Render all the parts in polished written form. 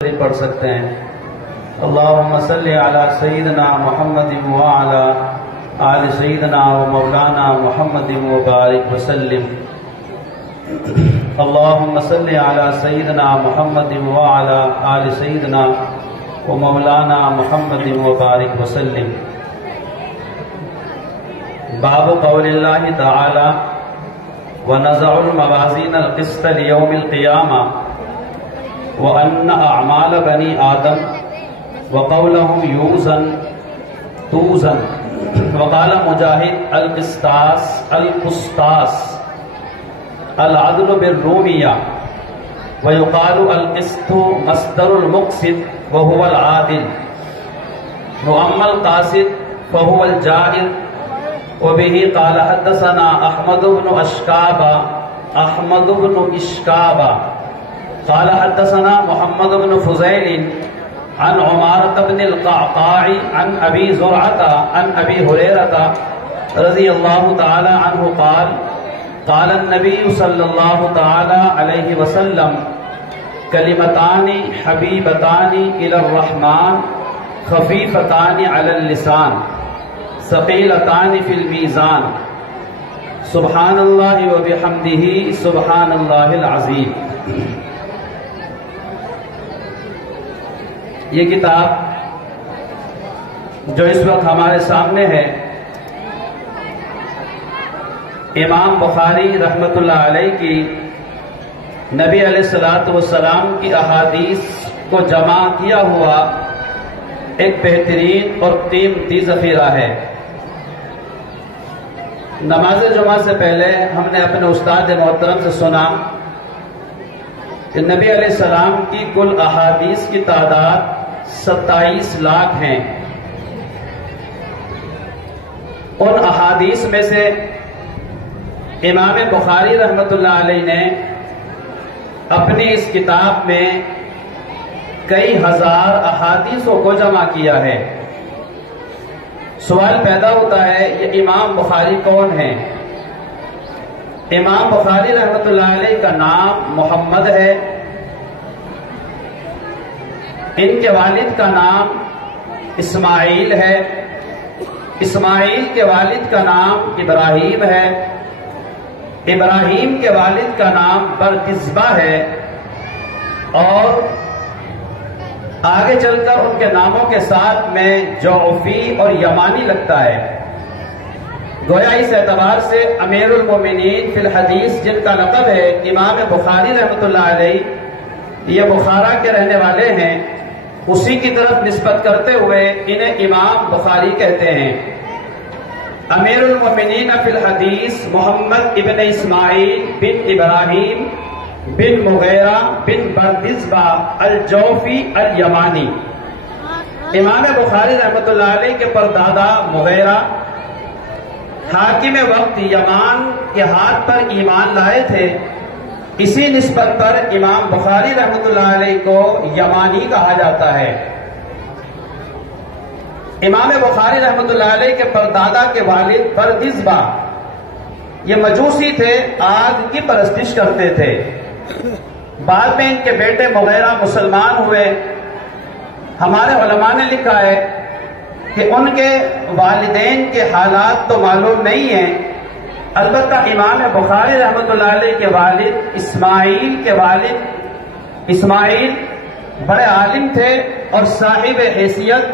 پڑھ سکتے ہیں۔ اللہم صلی علی سیدنا محمد وعلی آل سیدنا و مولانا محمد وبارک وسلم۔ اللہم صلی علی سیدنا محمد وعلی آل سیدنا و مولانا محمد وبارک وسلم۔ باب قول اللہ تعالی ونضع الموازین القسط لیوم القیامہ وَأَنَّ أَعْمَالَ بَنِي آدَمَ وَقَوْلَهُمْ يُوزَنْ تُوزَنْ وقال مجاہد القسطاس العدل بالرومیہ ويقال القسط مصدر المقسط وهو العادل وأما القاسط فهو الجائر وبه قال حدثنا أحمد بن إشكاب قال حدثنا محمد بن فضيل عن عمارة بن القعقاع عن أبي زرعة عن أبي هريرة رضي الله تعالى عنه قال قال النبي صلى الله تعالى عليه وسلم كلمتان حبيبتان إلى الرحمن خفيفتان على اللسان ثقيلتان في الميزان سبحان الله وبحمده سبحان الله العظيم۔ یہ کتاب جو اس وقت ہمارے سامنے ہے امام بخاری رحمۃ اللہ علیہ کی نبی علیہ السلام کی احادیث کو جمع کیا ہوا ایک بہترین اور قیمتی ذخیرہ ہے۔ نماز جمعہ سے پہلے ہم نے اپنے استاد محترم سے سنا کہ نبی علیہ السلام کی کل احادیث کی تعداد 27 لاکھ ہیں۔ ان احادیث میں سے امام بخاری رحمۃ اللہ علیہ نے اپنی اس کتاب میں کئی ہزار احادیثوں کو جمع کیا ہے۔ سوال پیدا ہوتا ہے یہ امام بخاری کون ہیں؟ امام بخاری رحمۃ اللہ علیہ کا نام محمد ہے، ان کے والد کا نام اسماعیل ہے، اسماعیل کے والد کا نام ابراہیم ہے، ابراہیم کے والد کا نام برکزبہ ہے، اور آگے چل کر ان کے ناموں کے ساتھ میں جعفی اور یمانی لگتا ہے۔ گویا اس اعتبار سے امیر المومنین فی الحدیث جن کا لقب ہے امام بخاری رحمۃ اللہ علیہ، یہ بخارا کے رہنے والے ہیں، اسی کی طرف نسبت کرتے ہوئے انہیں امام بخاری کہتے ہیں۔ امیر المومنین فی الحدیث محمد ابن اسماعیل بن ابراہیم بن مغیرہ بن برکزبہ الجوفی الیمانی۔ امام بخاری رحمۃ اللہ علیہ کے پردادا مغیرہ حاکم وقت یمان کے ہاتھ پر ایمان لائے تھے، اسی نسبت پر امام بخاری رحمۃ اللہ علیہ کو یمانی کہا جاتا ہے۔ امام بخاری رحمۃ اللہ علیہ کے پردادا کے والد برکزبہ یہ مجوسی تھے، آگ کی پرستش کرتے تھے۔ بعد میں ان کے بیٹے مغیرہ مسلمان ہوئے۔ ہمارے علماء نے لکھا ہے کہ ان کے والدین کے حالات تو معلوم نہیں ہیں، البتہ امام بخاری رحمۃ اللہ علیہ کے والد اسماعیل بڑے عالم تھے اور صاحب حیثیت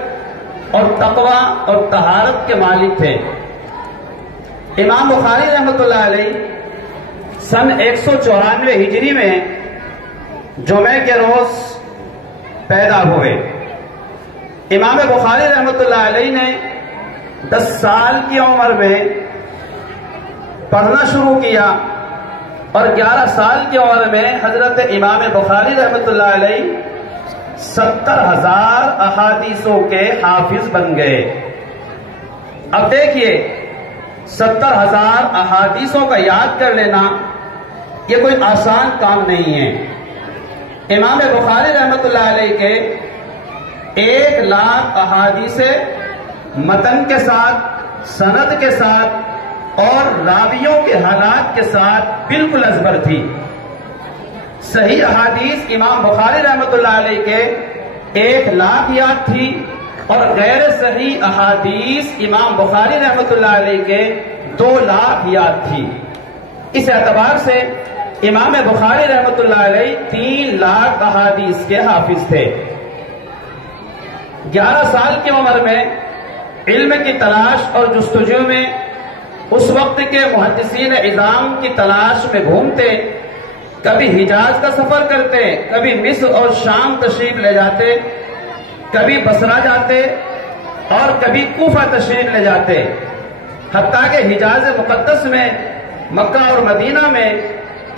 اور تقوی اور طہارت کے مالک تھے۔ امام بخاری رحمۃ اللہ علیہ سن 194 ہجری میں جمعے کے روز پیدا ہوئے۔ امام بخاری رحمۃ اللہ علیہ نے 10 سال کی عمر میں پڑھنا شروع کیا اور 11 سال کی عمر میں حضرت امام بخاری رحمۃ اللہ علیہ 70,000 احادیثوں کے حافظ بن گئے۔ اب دیکھیے 70,000 احادیثوں کا یاد کر لینا یہ کوئی آسان کام نہیں ہے۔ امام بخاری رحمۃ اللہ علیہ کے 1 لاکھ احادیث متن کے ساتھ، سند کے ساتھ اور راویوں کے حالات کے ساتھ بالکل ازبر تھی۔ صحیح احادیث امام بخاری رحمۃ اللہ علیہ کے 1,00,000 یاد تھی، اور غیر صحیح احادیث امام بخاری رحمۃ اللہ علیہ کے 2,00,000 یاد تھی۔ اس اعتبار سے امام بخاری رحمۃ اللہ علیہ 3,00,000 احادیث کے حافظ تھے۔ 11 سال کی عمر میں علم کی تلاش اور جستجو میں اس وقت کے محدثین عظام کی تلاش میں گھومتے، کبھی حجاز کا سفر کرتے، کبھی مصر اور شام تشریف لے جاتے، کبھی بصرہ جاتے اور کبھی کوفہ تشریف لے جاتے، حتیٰ کہ حجاز مقدس میں مکہ اور مدینہ میں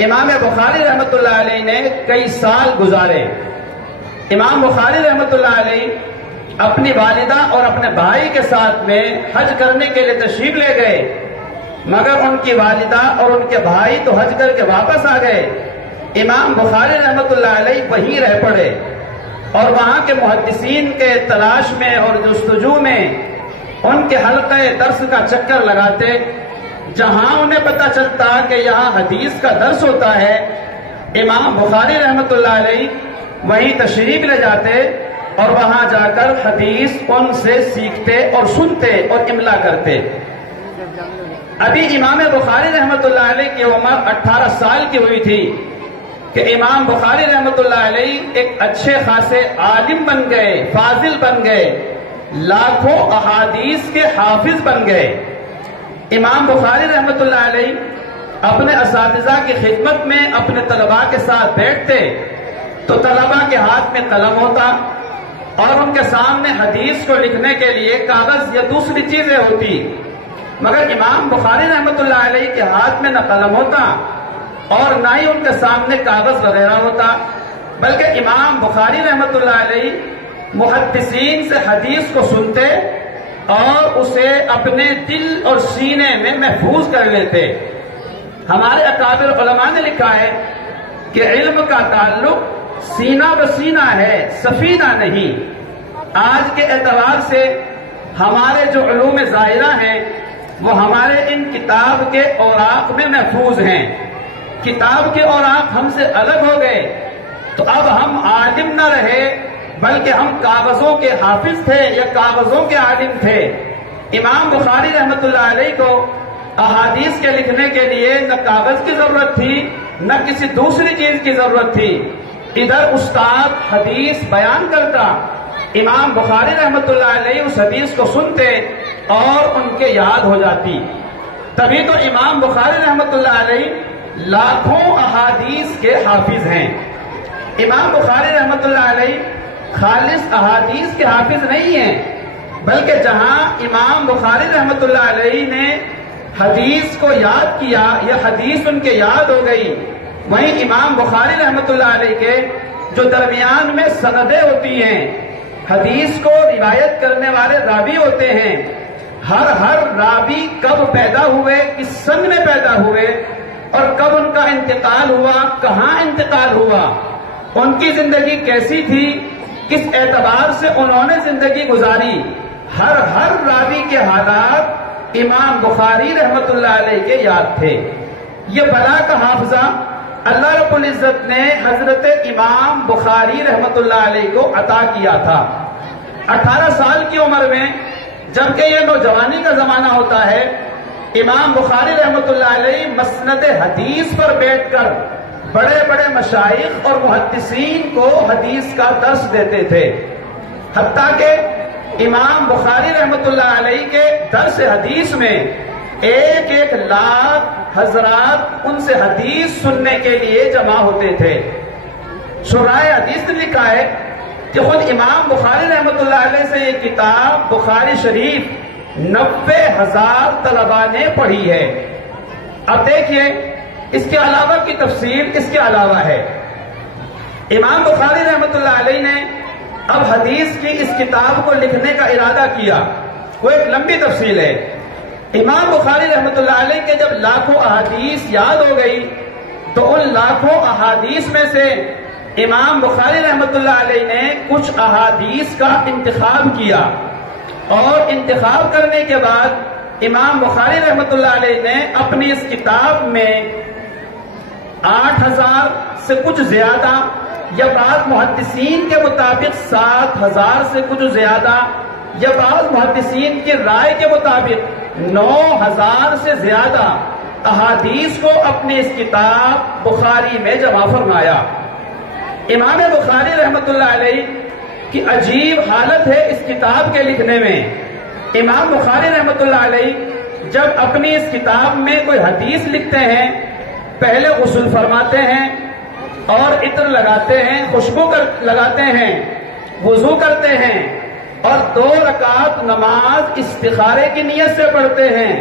امام بخاری رحمۃ اللہ علیہ نے کئی سال گزارے۔ امام بخاری رحمۃ اللہ علیہ اپنی والدہ اور اپنے بھائی کے ساتھ میں حج کرنے کے لیے تشریف لے گئے، مگر ان کی والدہ اور ان کے بھائی تو حج کر کے واپس آ گئے۔ امام بخاری رحمۃ اللہ علیہ وہیں رہ پڑے اور وہاں کے محدثین کے تلاش میں اور جستجو میں ان کے حلقہ درس کا چکر لگاتے۔ جہاں انہیں پتہ چلتا کہ یہاں حدیث کا درس ہوتا ہے، امام بخاری رحمۃ اللہ علیہ وہیں تشریف لے جاتے اور وہاں جا کر حدیث ان سے سیکھتے اور سنتے اور املا کرتے۔ ابھی امام بخاری رحمۃ اللہ علیہ کی عمر 18 سال کی ہوئی تھی کہ امام بخاری رحمۃ اللہ علیہ ایک اچھے خاصے عالم بن گئے، فاضل بن گئے، لاکھوں احادیث کے حافظ بن گئے۔ امام بخاری رحمۃ اللہ علیہ اپنے اساتذہ کی خدمت میں اپنے طلباء کے ساتھ بیٹھتے تو طلباء کے ہاتھ میں قلم ہوتا اور ان کے سامنے حدیث کو لکھنے کے لیے کاغذ یا دوسری چیزیں ہوتی، مگر امام بخاری رحمۃ اللہ علیہ کے ہاتھ میں نہ قلم ہوتا اور نہ ہی ان کے سامنے کاغذ وغیرہ ہوتا، بلکہ امام بخاری رحمۃ اللہ علیہ محدثین سے حدیث کو سنتے اور اسے اپنے دل اور سینے میں محفوظ کر لیتے۔ ہمارے اکابر علماء نے لکھا ہے کہ علم کا تعلق سینہ بسینہ ہے، سفینہ نہیں۔ آج کے اعتبار سے ہمارے جو علوم ظاہرہ ہیں وہ ہمارے ان کتاب کے اوراق میں محفوظ ہیں۔ کتاب کے اوراق ہم سے الگ ہو گئے تو اب ہم عالم نہ رہے بلکہ ہم کاغذوں کے حافظ تھے یا کاغذوں کے عالم تھے۔ امام بخاری رحمۃ اللہ علیہ کو احادیث کے لکھنے کے لیے نہ کاغذ کی ضرورت تھی نہ کسی دوسری چیز کی ضرورت تھی۔ ادھر استاد حدیث بیان کرتا، امام بخاری رحمۃ اللہ علیہ اس حدیث کو سنتے اور ان کے یاد ہو جاتی۔ تبھی تو امام بخاری رحمۃ اللہ علیہ لاکھوں احادیث کے حافظ ہیں۔ امام بخاری رحمۃ اللہ علیہ خالص احادیث کے حافظ نہیں ہیں، بلکہ جہاں امام بخاری رحمۃ اللہ علیہ نے حدیث کو یاد کیا یا حدیث ان کے یاد ہو گئی، وہیں امام بخاری رحمۃ اللہ علیہ کے جو درمیان میں سندیں ہوتی ہیں، حدیث کو روایت کرنے والے راوی ہوتے ہیں، ہر راوی کب پیدا ہوئے، کس سن میں پیدا ہوئے اور کب ان کا انتقال ہوا، کہاں انتقال ہوا، ان کی زندگی کیسی تھی، کس اعتبار سے انہوں نے زندگی گزاری، ہر راوی کے حالات امام بخاری رحمۃ اللہ علیہ کے یاد تھے۔ یہ بلا کا حافظہ اللہ رب العزت نے حضرت امام بخاری رحمۃ اللہ علیہ کو عطا کیا تھا۔ 18 سال کی عمر میں جبکہ یہ نوجوانی کا زمانہ ہوتا ہے، امام بخاری رحمۃ اللہ علیہ مسند حدیث پر بیٹھ کر بڑے بڑے مشائخ اور محدثین کو حدیث کا درس دیتے تھے، حتیٰ کہ امام بخاری رحمۃ اللہ علیہ کے درس حدیث میں 1 لاکھ حضرات ان سے حدیث سننے کے لیے جمع ہوتے تھے۔ شراح حدیث نے لکھا ہے کہ خود امام بخاری رحمۃ اللہ علیہ سے یہ کتاب بخاری شریف 90,000 طلباء نے پڑھی ہے۔ اب دیکھیے اس کے علاوہ کی تفصیل اس کے علاوہ ہے۔ امام بخاری رحمۃ اللہ علیہ نے اب حدیث کی اس کتاب کو لکھنے کا ارادہ کیا، وہ ایک لمبی تفصیل ہے۔ امام بخاری رحمۃ اللہ علیہ کے جب لاکھوں احادیث یاد ہو گئی تو ان لاکھوں احادیث میں سے امام بخاری رحمۃ اللہ علیہ نے کچھ احادیث کا انتخاب کیا، اور انتخاب کرنے کے بعد امام بخاری رحمۃ اللہ علیہ نے اپنی اس کتاب میں 8,000 سے کچھ زیادہ، یا بعض محدثین کے مطابق 7,000 سے کچھ زیادہ، یا بعض محدثین کی رائے کے مطابق 9,000 سے زیادہ احادیث کو اپنی اس کتاب بخاری میں جمع فرمایا۔ امام بخاری رحمۃ اللہ علیہ کی عجیب حالت ہے اس کتاب کے لکھنے میں۔ امام بخاری رحمۃ اللہ علیہ جب اپنی اس کتاب میں کوئی حدیث لکھتے ہیں، پہلے غسل فرماتے ہیں اور عطر لگاتے ہیں، خوشبو لگاتے ہیں، وضو کرتے ہیں، اور 2 رکعت نماز استخارے کی نیت سے پڑھتے ہیں۔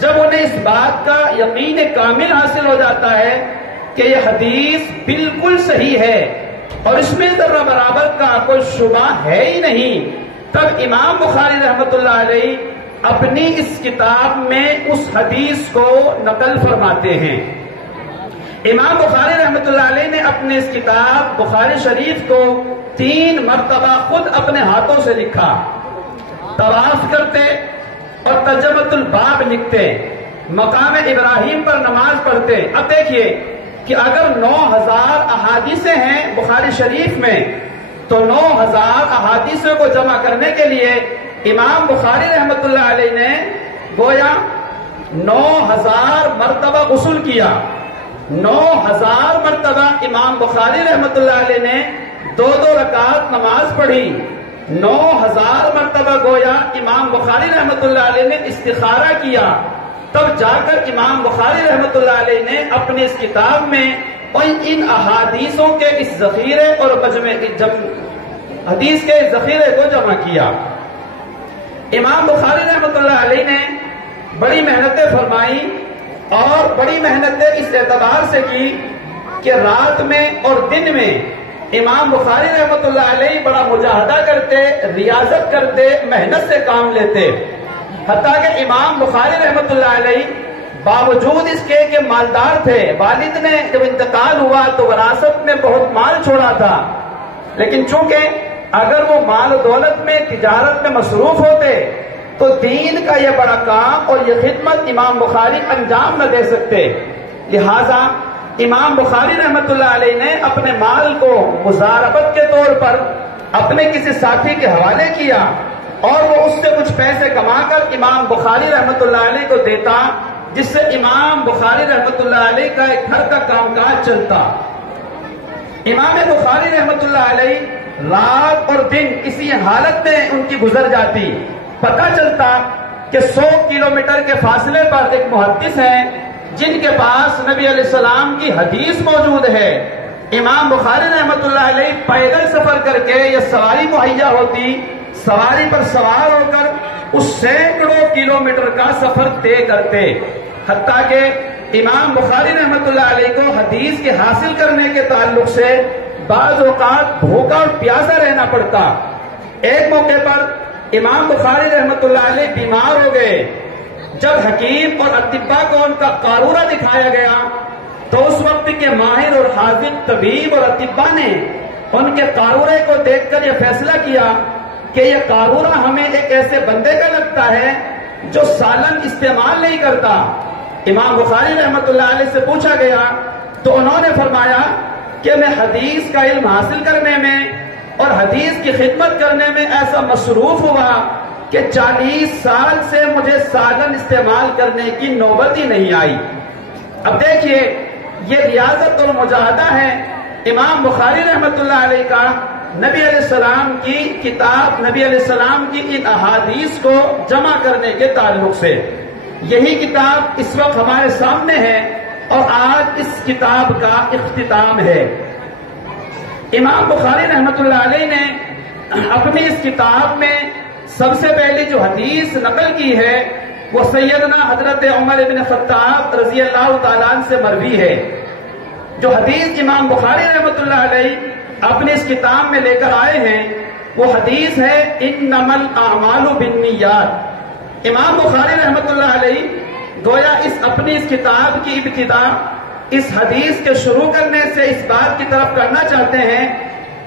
جب انہیں اس بات کا یقین کامل حاصل ہو جاتا ہے کہ یہ حدیث بالکل صحیح ہے اور اس میں ذرہ برابر کا کوئی شبہ ہے ہی نہیں، تب امام بخاری رحمۃ اللہ علیہ اپنی اس کتاب میں اس حدیث کو نقل فرماتے ہیں۔ امام بخاری رحمۃ اللہ علیہ نے اپنے اس کتاب بخاری شریف کو 3 مرتبہ خود اپنے ہاتھوں سے لکھا۔ طواف کرتے اور ترجمۃ الباب لکھتے، مقام ابراہیم پر نماز پڑھتے۔ اب دیکھیے کہ اگر 9,000 احادیثیں ہیں بخاری شریف میں، تو 9,000 احادیثوں کو جمع کرنے کے لیے امام بخاری رحمۃ اللہ علیہ نے گویا 9,000 مرتبہ غسل کیا۔ 9,000 مرتبہ امام بخاری رحمۃ اللہ علیہ نے 2 رکعت نماز پڑھی۔ 9,000 مرتبہ گویا امام بخاری رحمۃ اللہ علیہ نے استخارہ کیا، تب جا کر امام بخاری رحمۃ اللہ علیہ نے اپنی اس کتاب میں ان احادیثوں کے اس ذخیرے اور حدیث کے ذخیرے کو جمع کیا۔ امام بخاری رحمۃ اللہ علیہ نے بڑی محنتیں فرمائی اور بڑی محنتیں اس اعتبار سے کی کہ رات میں اور دن میں امام بخاری رحمۃ اللہ علیہ بڑا مجاہدہ کرتے، ریاضت کرتے، محنت سے کام لیتے، حتیٰ کہ امام بخاری رحمۃ اللہ علیہ باوجود اس کے کہ مالدار تھے، والد نے جب انتقال ہوا تو وراثت میں بہت مال چھوڑا تھا، لیکن چونکہ اگر وہ مال و دولت میں تجارت میں مصروف ہوتے تو دین کا یہ بڑا کام اور یہ خدمت امام بخاری انجام نہ دے سکتے، لہذا امام بخاری رحمۃ اللہ علیہ نے اپنے مال کو مزاربت کے طور پر اپنے کسی ساتھی کے حوالے کیا اور وہ اس سے کچھ پیسے کما کر امام بخاری رحمۃ اللہ علیہ کو دیتا، جس سے امام بخاری رحمۃ اللہ علیہ کا ایک گھر کا کام کاج چلتا۔ امام بخاری رحمۃ اللہ علیہ رات اور دن اسی حالت میں ان کی گزر جاتی۔ پتہ چلتا کہ 100 کلومیٹر کے فاصلے پر ایک محدث ہیں جن کے پاس نبی علیہ السلام کی حدیث موجود ہے۔ امام بخاری رحمۃ اللہ علیہ پیدل سفر کر کے یا سواری مہیا ہوتی، سواری پر سوار ہو کر اس سینکڑوں کلومیٹر کا سفر طے کرتے، حتیٰ کہ امام بخاری رحمۃ اللہ علیہ کو حدیث کے حاصل کرنے کے تعلق سے بعض اوقات بھوکا اور پیاسا رہنا پڑتا۔ ایک موقع پر امام بخاری رحمۃ اللہ علیہ بیمار ہو گئے۔ جب حکیم اور اطباء کو ان کا قارورہ دکھایا گیا تو اس وقت کے ماہر اور حاذق طبیب اور اطباء نے ان کے قارورے کو دیکھ کر یہ فیصلہ کیا کہ یہ قارورہ ہمیں ایک ایسے بندے کا لگتا ہے جو سالن استعمال نہیں کرتا۔ امام بخاری رحمۃ اللہ علیہ سے پوچھا گیا تو انہوں نے فرمایا کہ میں حدیث کا علم حاصل کرنے میں اور حدیث کی خدمت کرنے میں ایسا مصروف ہوا کہ 40 سال سے مجھے سالن استعمال کرنے کی نوبت ہی نہیں آئی۔ اب دیکھیے یہ ریاضت اور مجاہدہ ہے امام بخاری رحمۃ اللہ علیہ کا نبی علیہ السلام کی کتاب، نبی علیہ السلام کی ان احادیث کو جمع کرنے کے تعلق سے۔ یہی کتاب اس وقت ہمارے سامنے ہے اور آج اس کتاب کا اختتام ہے۔ امام بخاری رحمۃ اللہ علیہ نے اپنی اس کتاب میں سب سے پہلی جو حدیث نقل کی ہے وہ سیدنا حضرت عمر بن خطاب رضی اللہ تعالیٰ عنہ سے مروی ہے۔ جو حدیث امام بخاری رحمۃ اللہ علیہ اپنی اس کتاب میں لے کر آئے ہیں وہ حدیث ہے انما الاعمال بالنیات۔ امام بخاری رحمۃ اللہ علیہ گویا اپنی اس کتاب کی ابتدا اس حدیث کے شروع کرنے سے اس بات کی طرف کرنا چاہتے ہیں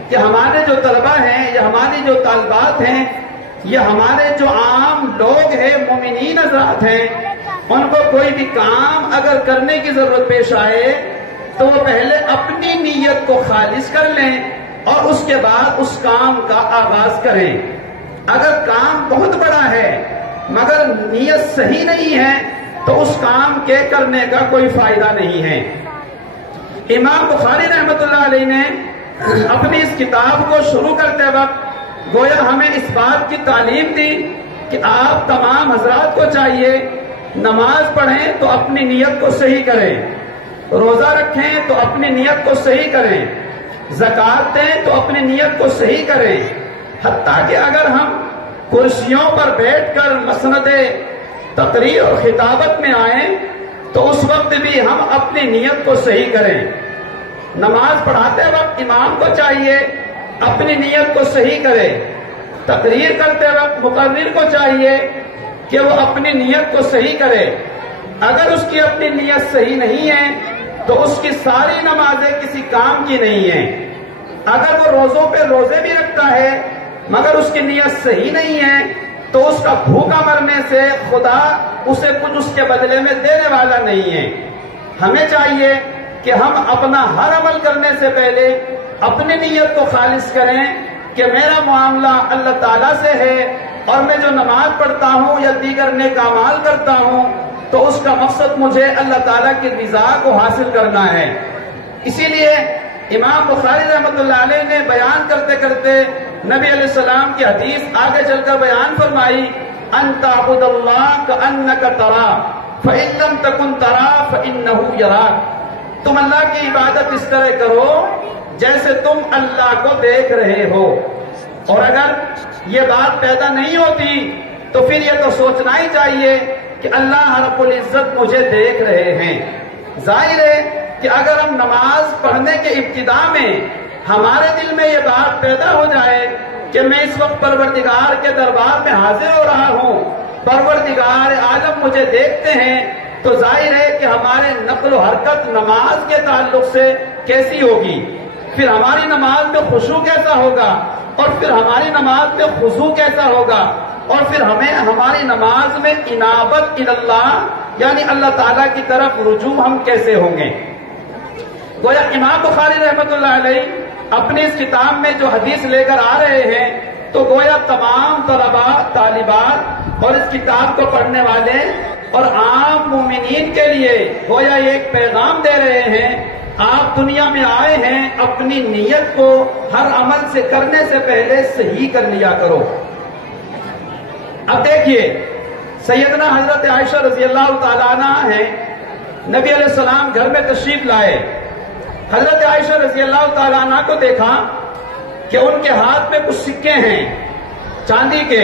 کہ ہمارے جو طلبہ ہیں یا ہماری جو طالبات ہیں یا ہمارے جو عام لوگ ہیں، مومنین حضرات ہیں، ان کو کوئی بھی کام اگر کرنے کی ضرورت پیش آئے، تو وہ پہلے اپنی نیت کو خالص کر لیں اور اس کے بعد اس کام کا آغاز کریں۔ اگر کام بہت بڑا ہے مگر نیت صحیح نہیں ہے تو اس کام کے کرنے کا کوئی فائدہ نہیں ہے۔ امام بخاری رحمۃ اللہ علیہ نے اپنی اس کتاب کو شروع کرتے وقت گویا ہمیں اس بات کی تعلیم دی کہ آپ تمام حضرات کو چاہیے نماز پڑھیں تو اپنی نیت کو صحیح کریں، روزہ رکھیں تو اپنی نیت کو صحیح کریں، زکوٰۃ دیں تو اپنی نیت کو صحیح کریں، حتیٰ کہ اگر ہم کرسیوں پر بیٹھ کر مسند تقریر اور خطابت میں آئیں تو اس وقت بھی ہم اپنی نیت کو صحیح کریں۔ نماز پڑھاتے وقت امام کو چاہیے اپنی نیت کو صحیح کرے، تقریر کرتے وقت مقرر کو چاہیے کہ وہ اپنی نیت کو صحیح کرے۔ اگر اس کی اپنی نیت صحیح نہیں ہے تو اس کی ساری نمازیں کسی کام کی نہیں ہیں۔ اگر وہ روزوں پہ روزے بھی رکھتا ہے مگر اس کی نیت صحیح نہیں ہے تو اس کا بھوکا مرنے سے خدا اسے کچھ اس کے بدلے میں دینے والا نہیں ہے۔ ہمیں چاہیے کہ ہم اپنا ہر عمل کرنے سے پہلے اپنی نیت کو خالص کریں کہ میرا معاملہ اللہ تعالیٰ سے ہے اور میں جو نماز پڑھتا ہوں یا دیگر نیک اعمال کرتا ہوں تو اس کا مقصد مجھے اللہ تعالیٰ کی رضا کو حاصل کرنا ہے۔ اسی لیے امام بخاری رحمۃ اللہ علیہ نے بیان کرتے کرتے نبی علیہ السلام کی حدیث آگے چل کر بیان فرمائی، ان تعبد اللہ کأنک تراہ فإن لم تکن تراہ فإنہ یراک۔ تم اللہ کی عبادت اس طرح کرو جیسے تم اللہ کو دیکھ رہے ہو، اور اگر یہ بات پیدا نہیں ہوتی تو پھر یہ تو سوچنا ہی چاہیے کہ اللہ رب العزت مجھے دیکھ رہے ہیں۔ ظاہر ہے کہ اگر ہم نماز پڑھنے کے ابتدا میں ہمارے دل میں یہ بات پیدا ہو جائے کہ میں اس وقت پروردگار کے دربار میں حاضر ہو رہا ہوں، پروردگار عالم مجھے دیکھتے ہیں، تو ظاہر ہے کہ ہمارے نقل و حرکت نماز کے تعلق سے کیسی ہوگی، پھر ہماری نماز میں خشوع کیسا ہوگا، اور پھر ہماری نماز میں خضوع کیسا ہوگا، اور پھر ہماری نماز میں انابت اللہ یعنی اللہ تعالیٰ کی طرف رجوع ہم کیسے ہوں گے۔ گویا امام بخاری رحمۃ اللہ علیہ اپنی اس کتاب میں جو حدیث لے کر آ رہے ہیں تو گویا تمام طلباء طالبات اور اس کتاب کو پڑھنے والے اور عام مومنین کے لیے گویا یہ ایک پیغام دے رہے ہیں، آپ دنیا میں آئے ہیں اپنی نیت کو ہر عمل سے کرنے سے پہلے صحیح کر لیا کرو۔ اب دیکھیے سیدنا حضرت عائشہ رضی اللہ تعالیٰ عنہ ہیں، نبی علیہ السلام گھر میں تشریف لائے، حضرت عائشہ رضی اللہ تعالیٰ عنہ کو دیکھا کہ ان کے ہاتھ میں کچھ سکے ہیں چاندی کے،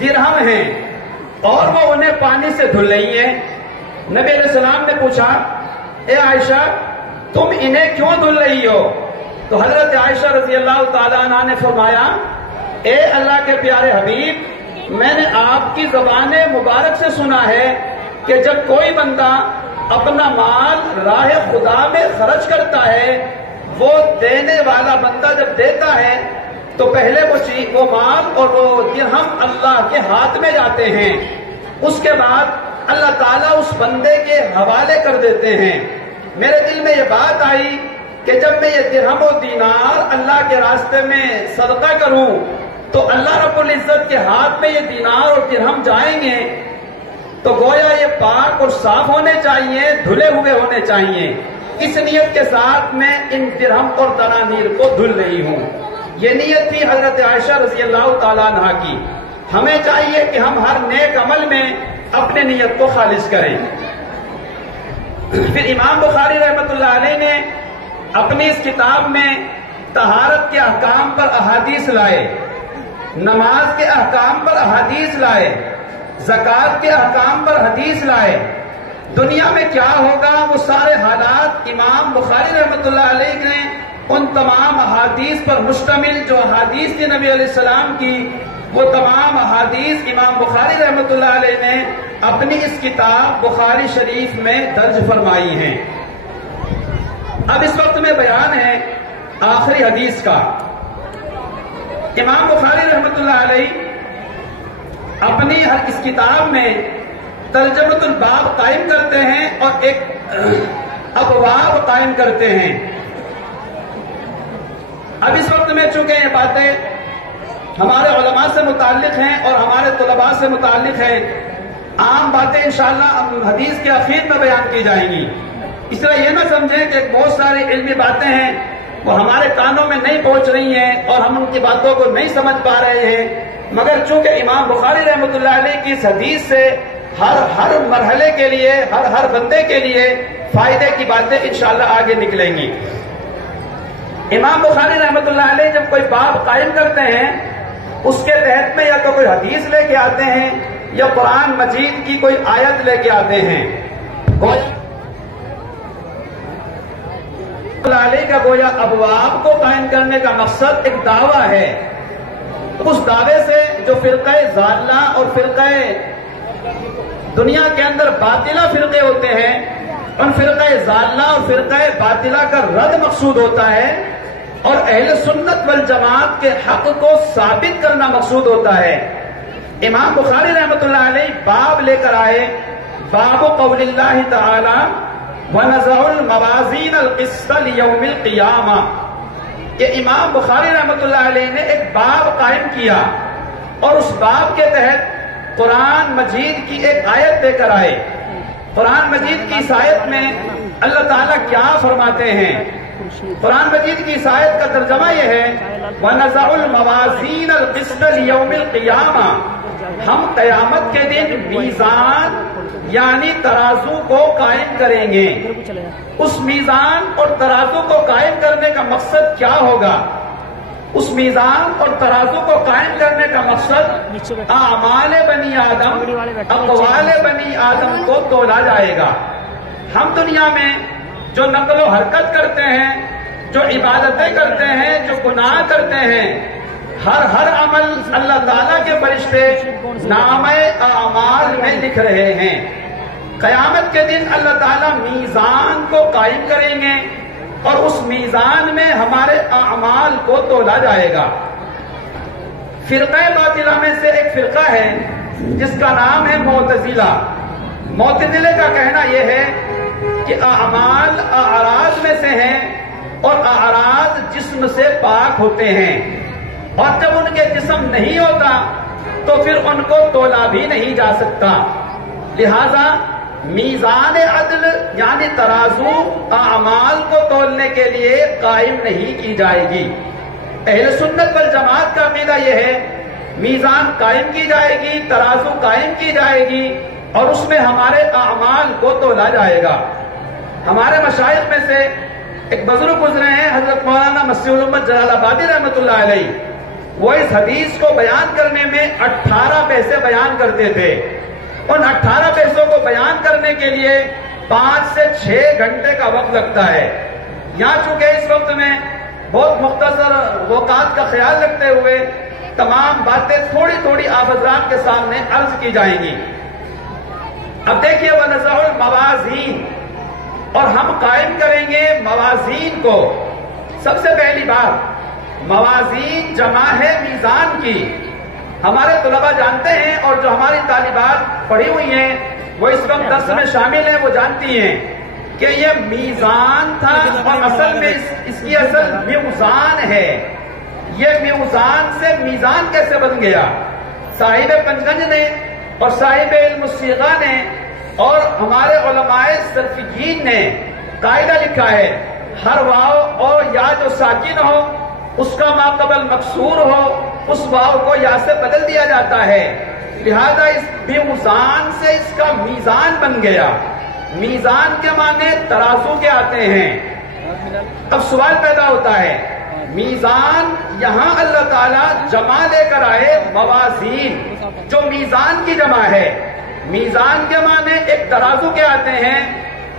درہم ہیں، اور وہ انہیں پانی سے دھل رہی ہیں۔ نبی علیہ السلام نے پوچھا، اے عائشہ تم انہیں کیوں دھل رہی ہو؟ تو حضرت عائشہ رضی اللہ تعالیٰ عنہ نے فرمایا، اے اللہ کے پیارے حبیب، میں نے آپ کی زبان مبارک سے سنا ہے کہ جب کوئی بندہ اپنا مال راہ خدا میں خرچ کرتا ہے، وہ دینے والا بندہ جب دیتا ہے تو پہلے وہ مال اور وہ درہم اللہ کے ہاتھ میں جاتے ہیں، اس کے بعد اللہ تعالیٰ اس بندے کے حوالے کر دیتے ہیں۔ میرے دل میں یہ بات آئی کہ جب میں یہ درہم و دینار اللہ کے راستے میں صدقہ کروں تو اللہ رب العزت کے ہاتھ میں یہ دینار اور درہم جائیں گے تو گویا یہ پاک اور صاف ہونے چاہیے، دھلے ہوئے ہونے چاہیے۔ اس نیت کے ساتھ میں ان درہم اور دنانیر کو دھل رہی ہوں۔ یہ نیت تھی حضرت عائشہ رضی اللہ تعالیٰ عنہ کی۔ ہمیں چاہیے کہ ہم ہر نیک عمل میں اپنے نیت کو خالص کریں۔ پھر امام بخاری رحمۃ اللہ علیہ نے اپنی اس کتاب میں طہارت کے احکام پر احادیث لائے، نماز کے احکام پر احادیث لائے، زکوٰۃ کے احکام پر حدیث لائے۔ دنیا میں کیا ہوگا وہ سارے حالات امام بخاری رحمۃ اللہ علیہ نے ان تمام احادیث پر مشتمل جو احادیث تھی نبی علیہ السلام کی، وہ تمام احادیث امام بخاری رحمۃ اللہ علیہ نے اپنی اس کتاب بخاری شریف میں درج فرمائی ہیں۔ اب اس وقت میں بیان ہے آخری حدیث کا۔ امام بخاری رحمۃ اللہ علیہ اپنی ہر اس کتاب میں ترجمۃ الباب قائم کرتے ہیں اور ایک ابواب قائم کرتے ہیں۔ اب اس وقت میں چونکہ یہ باتیں ہمارے علماء سے متعلق ہیں اور ہمارے طلباء سے متعلق ہیں، عام باتیں انشاءاللہ حدیث کے اخیر میں بیان کی جائیں گی، اس طرح یہ نہ سمجھیں کہ بہت ساری علمی باتیں ہیں وہ ہمارے کانوں میں نہیں پہنچ رہی ہیں اور ہم ان کی باتوں کو نہیں سمجھ پا رہے ہیں، مگر چونکہ امام بخاری رحمۃ اللہ علیہ کی اس حدیث سے ہر مرحلے کے لیے ہر بندے کے لیے فائدے کی باتیں انشاءاللہ آگے نکلیں گی۔ امام بخاری رحمۃ اللہ علیہ جب کوئی باب قائم کرتے ہیں اس کے تحت میں یا تو کوئی حدیث لے کے آتے ہیں یا قرآن مجید کی کوئی آیت لے کے آتے ہیں۔ اللہ علیہ کا گویا ابواب کو قائم کرنے کا مقصد ایک دعویٰ ہے، اس دعوے سے جو فرقہ ضالہ اور فرقہ دنیا کے اندر باطلہ فرقے ہوتے ہیں ان فرقہ ضالہ اور فرقہ باطلہ کا رد مقصود ہوتا ہے اور اہل سنت والجماعت کے حق کو ثابت کرنا مقصود ہوتا ہے۔ امام بخاری رحمۃ اللہ علیہ باب لے کر آئے، باب قول اللہ تعالی وَنَزَعُ الْمَوَازِينَ الْقِسْطَ لِيَوْمِ الْقِيَامَةِ کہ امام بخاری رحمۃ اللہ علیہ نے ایک باب قائم کیا اور اس باب کے تحت قرآن مجید کی ایک آیت لے کر آئے۔ قرآن مجید کی اس آیت میں اللہ تعالیٰ کیا فرماتے ہیں؟ قرآن مجید کی اس آیت کا ترجمہ یہ ہے وَنَزَعُ الْمَوَازِينَ الْقِسْطَ لِيَوْمِ الْقِيَامَةِ ہم قیامت کے دن میزان یعنی ترازو کو قائم کریں گے۔ اس میزان اور ترازو کو قائم کرنے کا مقصد کیا ہوگا؟ اس میزان اور ترازو کو قائم کرنے کا مقصد اعمال بنی آدم، اقوال بنی آدم کو تولا جائے گا۔ ہم دنیا میں جو نقل و حرکت کرتے ہیں، جو عبادتیں کرتے ہیں، جو گناہ کرتے ہیں، ہر عمل اللہ تعالیٰ کے فرشتے نامہ اعمال میں لکھ رہے ہیں۔ قیامت کے دن اللہ تعالیٰ میزان کو قائم کریں گے اور اس میزان میں ہمارے اعمال کو تولا جائے گا۔ فرقہ باطلہ میں سے ایک فرقہ ہے جس کا نام ہے معتزلہ۔ معتزلے کا کہنا یہ ہے کہ اعمال اعراض میں سے ہیں اور اعراض جسم سے پاک ہوتے ہیں، اور جب ان کے جسم نہیں ہوتا تو پھر ان کو تولا بھی نہیں جا سکتا، لہذا میزان عدل یعنی ترازو اعمال کو تولنے کے لیے قائم نہیں کی جائے گی۔ اہل سنت والجماعت کا عقیدہ یہ ہے میزان قائم کی جائے گی، ترازو قائم کی جائے گی اور اس میں ہمارے اعمال کو تولا جائے گا۔ ہمارے مشائخ میں سے ایک بزرگ گزرے ہیں حضرت مولانا مسیح الامت جلال آبادی رحمۃ اللہ علیہ، وہ اس حدیث کو بیان کرنے میں 18 پیسے بیان کرتے تھے۔ ان 18 پیسوں کو بیان کرنے کے لیے 5 سے 6 گھنٹے کا وقت لگتا ہے۔ یہاں چونکہ اس وقت میں بہت مختصر اوقات کا خیال رکھتے ہوئے تمام باتیں تھوڑی تھوڑی آپ حضرات کے سامنے عرض کی جائیں گی۔ اب دیکھیے وَنَزَعُ الْمَوَازِينَ اور ہم قائم کریں گے موازین کو۔ سب سے پہلی بات موازین جمع ہے میزان کی۔ ہمارے طلباء جانتے ہیں اور جو ہماری طالبات پڑھی ہوئی ہیں وہ اس وقت درس میں شامل ہیں، وہ جانتی ہیں کہ یہ میزان تھا اور اصل میں اس کی اصل میوزان ہے۔ یہ میوزان سے میزان کیسے بن گیا؟ صاحب پنجگنج نے اور صاحب علم الصیغہ نے اور ہمارے علماء صرفیین نے قاعدہ لکھا ہے، ہر واو اور یا جو ساکن ہو اس کا ما قبل مکسور ہو اس واو کو یا سے بدل دیا جاتا ہے، لہذا اس میوزان سے اس کا میزان بن گیا۔ میزان کے معنی ترازو کے آتے ہیں۔ اب سوال پیدا ہوتا ہے میزان یہاں اللہ تعالیٰ جمع لے کر آئے موازین جو میزان کی جمع ہے، میزان کے معنی ایک ترازو کے آتے ہیں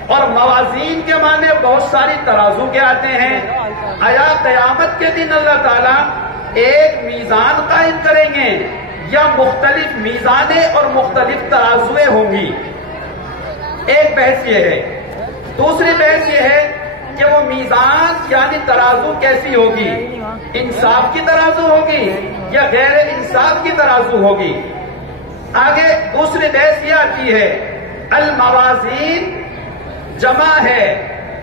اور موازین کے معنی بہت ساری ترازو کے آتے ہیں۔ آیا قیامت کے دن اللہ تعالیٰ ایک میزان قائم کریں گے یا مختلف میزانیں اور مختلف ترازویں ہوں گی؟ ایک بحث یہ ہے۔ دوسری بحث یہ ہے کہ وہ میزان یعنی ترازو کیسی ہوگی؟ انصاف کی ترازو ہوگی یا غیر انصاف کی ترازو ہوگی؟ آگے دوسری بحث یہ آتی ہے الموازین جمع ہے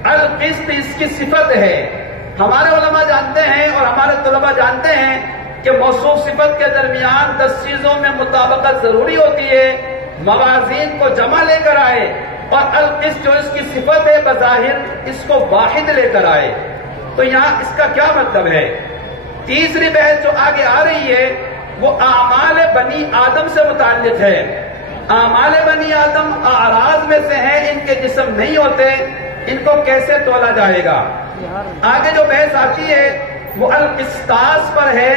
القسط اس کی صفت ہے. ہمارے علماء جانتے ہیں اور ہمارے طلباء جانتے ہیں کہ موصوف صفت کے درمیان 10 چیزوں میں مطابقت ضروری ہوتی ہے. موازین کو جمع لے کر آئے اور القسط جو اس کی صفت ہے بظاہر اس کو واحد لے کر آئے. تو یہاں اس کا کیا مطلب ہے؟ تیسری بحث جو آگے آ رہی ہے وہ اعمال بنی آدم سے متعلق ہے. اعمال بنی آدم اعراض میں سے ہیں، ان کے جسم نہیں ہوتے، ان کو کیسے تولا جائے گا؟ آگے جو بحث آتی ہے وہ القسطاس پر ہے.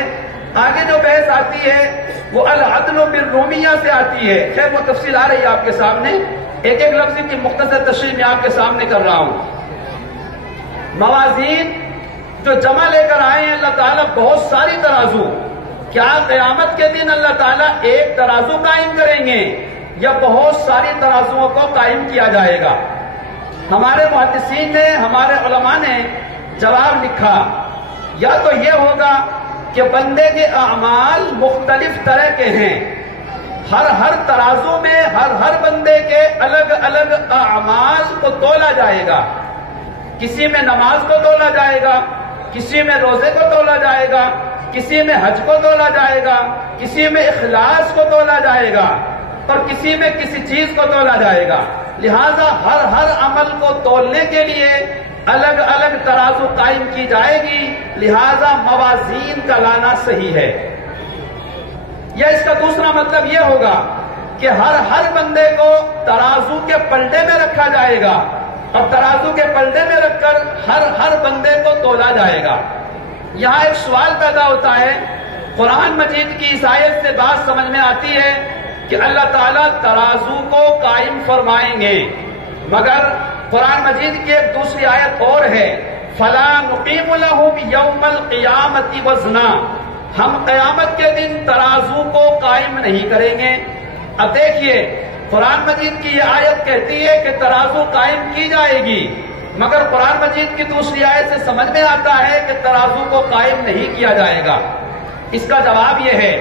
آگے جو بحث آتی ہے وہ العدل بالرومیہ سے آتی ہے. خیر وہ تفصیل آ رہی ہے آپ کے سامنے، ایک ایک لفظ کی مختصر تشریح میں آپ کے سامنے کر رہا ہوں. موازین جو جمع لے کر آئے ہیں اللہ تعالیٰ بہت ساری ترازو. کیا قیامت کے دن اللہ تعالیٰ ایک ترازو قائم کریں گے یا بہت ساری ترازوؤں کو قائم کیا جائے گا؟ ہمارے محدثین نے، ہمارے علماء نے جواب لکھا یا تو یہ ہوگا کہ بندے کے اعمال مختلف طرح کے ہیں، ہر ترازو میں ہر بندے کے الگ الگ اعمال کو تولا جائے گا. کسی میں نماز کو تولا جائے گا، کسی میں روزے کو تولا جائے گا، کسی میں حج کو تولا جائے گا، کسی میں اخلاص کو تولا جائے گا اور کسی میں کسی چیز کو تولا جائے گا. لہذا ہر عمل کو تولنے کے لیے الگ الگ ترازو قائم کی جائے گی. لہذا موازین کا لانا صحیح ہے. یا اس کا دوسرا مطلب یہ ہوگا کہ ہر بندے کو ترازو کے پلڑے میں رکھا جائے گا اور ترازو کے پلڑے میں رکھ کر ہر بندے کو تولا جائے گا. یہاں ایک سوال پیدا ہوتا ہے. قرآن مجید کی اس آیت سے بات سمجھ میں آتی ہے کہ اللہ تعالیٰ ترازو کو قائم فرمائیں گے، مگر قرآن مجید کی ایک دوسری آیت اور ہے فَلَا نُقِيمُ لَهُمْ يَوْمَ الْقِيَامَةِ وَزْنًا. ہم قیامت کے دن ترازو کو قائم نہیں کریں گے. اب دیکھیے قرآن مجید کی یہ آیت کہتی ہے کہ ترازو قائم کی جائے گی، مگر قرآن مجید کی دوسری آیت سے سمجھ میں آتا ہے کہ ترازو کو قائم نہیں کیا جائے گا. اس کا جواب یہ ہے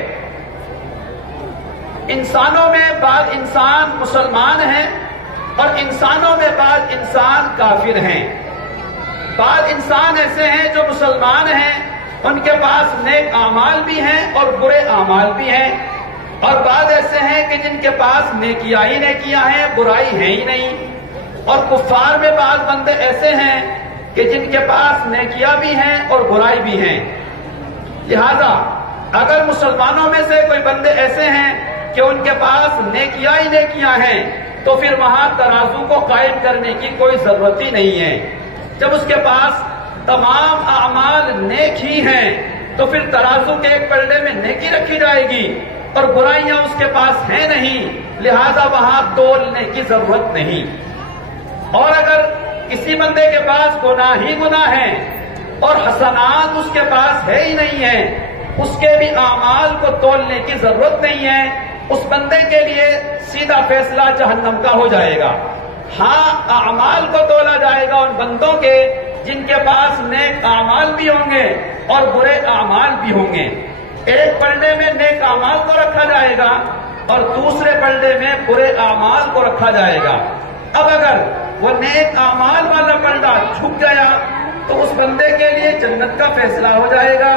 انسانوں میں بعض انسان مسلمان ہیں اور انسانوں میں بعض انسان کافر ہیں. بعض انسان ایسے ہیں جو مسلمان ہیں، ان کے پاس نیک اعمال بھی ہیں اور برے اعمال بھی ہیں، اور بعض ایسے ہیں کہ جن کے پاس نیکیاں ہی نیکیاں ہیں، برائی ہے ہی نہیں. اور کفار میں بعض بندے ایسے ہیں کہ جن کے پاس نیکیاں بھی ہیں اور برائی بھی ہیں. لہذا اگر مسلمانوں میں سے کوئی بندے ایسے ہیں کہ ان کے پاس نیکیاں ہی نیکیاں ہیں تو پھر وہاں ترازو کو قائم کرنے کی کوئی ضرورت ہی نہیں ہے. جب اس کے پاس تمام اعمال نیک ہی ہیں تو پھر ترازو کے ایک پلڑے میں نیکی رکھی جائے گی اور برائیاں اس کے پاس ہیں نہیں، لہذا وہاں تولنے کی ضرورت نہیں. اور اگر کسی بندے کے پاس گناہ ہی گناہ ہیں اور حسنات اس کے پاس ہے ہی نہیں ہے، اس کے بھی اعمال کو تولنے کی ضرورت نہیں ہے. اس بندے کے لیے سیدھا فیصلہ جہنم کا ہو جائے گا. ہاں اعمال کو تولا جائے گا ان بندوں کے جن کے پاس نیک اعمال بھی ہوں گے اور برے اعمال بھی ہوں گے. ایک پلڑے میں نیک اعمال کو رکھا جائے گا اور دوسرے پلڑے میں برے اعمال کو رکھا جائے گا. اب اگر وہ نیک اعمال والا پلڑا جھک گیا تو اس بندے کے لیے جنت کا فیصلہ ہو جائے گا،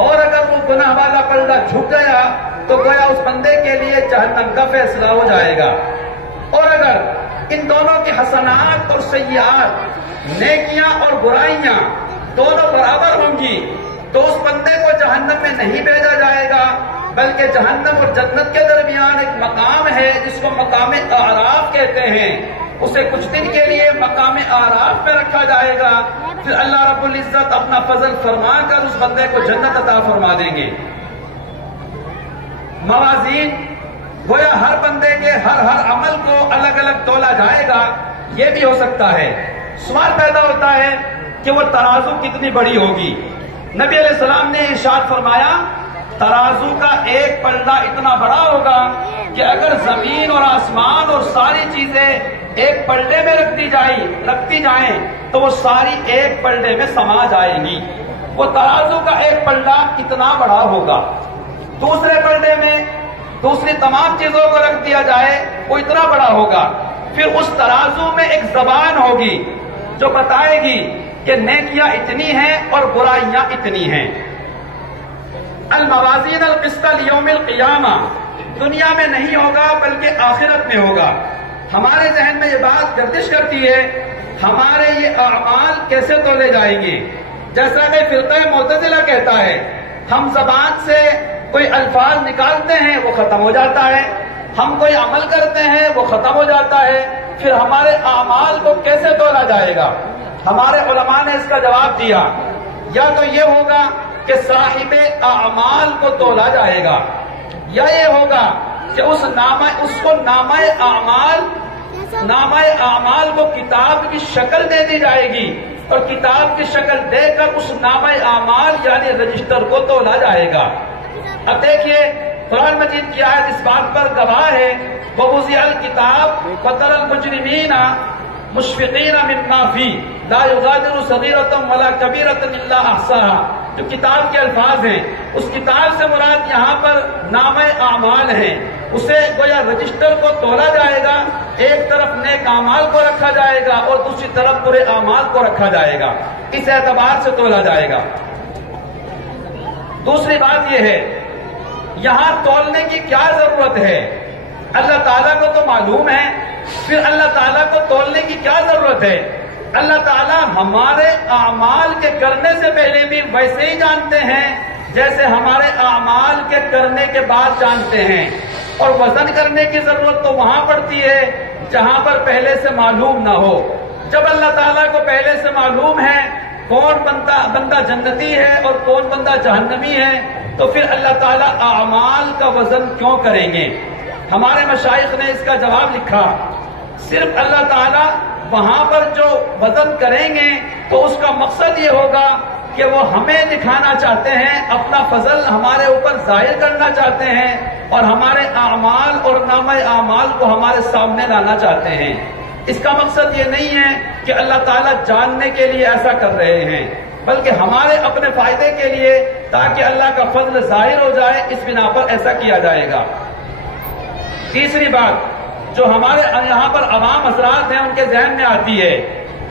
اور اگر وہ گناہ والا پلڑا جھک گیا تو گویا اس بندے کے لیے جہنم کا فیصلہ ہو جائے گا. اور اگر ان دونوں کی حسنات اور سیئات، نیکیاں اور برائیاں دونوں برابر ہوں گی تو اس بندے کو جہنم میں نہیں بھیجا جائے گا، بلکہ جہنم اور جنت کے درمیان ایک مقام ہے جس کو مقام اعراف کہتے ہیں. اسے کچھ دن کے لیے مقام اعراف میں رکھا جائے گا، پھر اللہ رب العزت اپنا فضل فرما کر اس بندے کو جنت عطا فرما دیں گے. موازین گویا ہر بندے کے ہر عمل کو الگ الگ تولا جائے گا. یہ بھی ہو سکتا ہے. سوال پیدا ہوتا ہے کہ وہ ترازو کتنی بڑی ہوگی. نبی علیہ السلام نے ارشاد فرمایا ترازو کا ایک پلڑا اتنا بڑا ہوگا کہ اگر زمین اور آسمان اور ساری چیزیں ایک پلڑے میں رکھتی جائیں تو وہ ساری ایک پلڑے میں سما جائیں گی. وہ ترازو کا ایک پلڑا اتنا بڑا ہوگا. دوسرے پلڑے میں دوسری تمام چیزوں کو رکھ دیا جائے وہ اتنا بڑا ہوگا. پھر اس ترازو میں ایک زبان ہوگی جو بتائے گی کہ نیکیاں اتنی ہیں اور برائیاں اتنی ہیں۔ الموازین القسط لیوم القیامہ دنیا میں نہیں ہوگا بلکہ آخرت میں ہوگا۔ ہمارے ذہن میں یہ بات گردش کرتی ہے ہمارے یہ اعمال کیسے تولے جائیں گے؟ جیسا کہ فرقہ معتزلہ کہتا ہے ہم زبان سے کوئی الفاظ نکالتے ہیں وہ ختم ہو جاتا ہے، ہم کوئی عمل کرتے ہیں وہ ختم ہو جاتا ہے، پھر ہمارے اعمال کو کیسے تولا جائے گا؟ ہمارے علماء نے اس کا جواب دیا یا تو یہ ہوگا کہ صاحب اعمال کو تولا جائے گا، یا یہ ہوگا کہ اس کو نامہ اعمال کو کتاب کی شکل دے دی جائے گی اور کتاب کی شکل دے کر اس نامہ اعمال یعنی رجسٹر کو تولا جائے گا۔ اب دیکھیے قرآن مجید کی آیت اس بات پر گواہ ہے وَوُضِعَ الْكِتَابُ وَتَرَى الْمُجْرِمِينَ مُشْفِقِينَ مِمَّا فِيهِ لَا يُغَادِرُ صَغِيرَةً وَلَا كَبِيرَةً إِلَّا أَحْصَاهَا، جو کتاب کے الفاظ ہیں اس کتاب سے مراد یہاں پر نامہ اعمال ہیں، اسے گویا رجسٹر کو تولا جائے گا، ایک طرف نیک اعمال کو رکھا جائے گا اور دوسری طرف برے اعمال کو رکھا جائے گا، اس اعتبار سے تولا جائے گا۔ دوسری بات یہ ہے یہاں تولنے کی کیا ضرورت ہے؟ اللہ تعالیٰ کو تو معلوم ہے، پھر اللہ تعالیٰ کو تولنے کی کیا ضرورت ہے؟ اللہ تعالیٰ ہمارے اعمال کے کرنے سے پہلے بھی ویسے ہی جانتے ہیں جیسے ہمارے اعمال کے کرنے کے بعد جانتے ہیں، اور وزن کرنے کی ضرورت تو وہاں پڑتی ہے جہاں پر پہلے سے معلوم نہ ہو۔ جب اللہ تعالیٰ کو پہلے سے معلوم ہے کون بندہ جنتی ہے اور کون بندہ جہنمی ہے تو پھر اللہ تعالیٰ اعمال کا وزن کیوں کریں گے؟ ہمارے مشائخ نے اس کا جواب لکھا صرف اللہ تعالیٰ وہاں پر جو وزن کریں گے تو اس کا مقصد یہ ہوگا کہ وہ ہمیں دکھانا چاہتے ہیں، اپنا فضل ہمارے اوپر ظاہر کرنا چاہتے ہیں اور ہمارے اعمال اور نامہ اعمال کو ہمارے سامنے لانا چاہتے ہیں۔ اس کا مقصد یہ نہیں ہے کہ اللہ تعالیٰ جاننے کے لیے ایسا کر رہے ہیں، بلکہ ہمارے اپنے فائدے کے لیے تاکہ اللہ کا فضل ظاہر ہو جائے، اس بنا پر ایسا کیا جائے گا۔ تیسری بات جو ہمارے یہاں پر عوام حضرات ہیں ان کے ذہن میں آتی ہے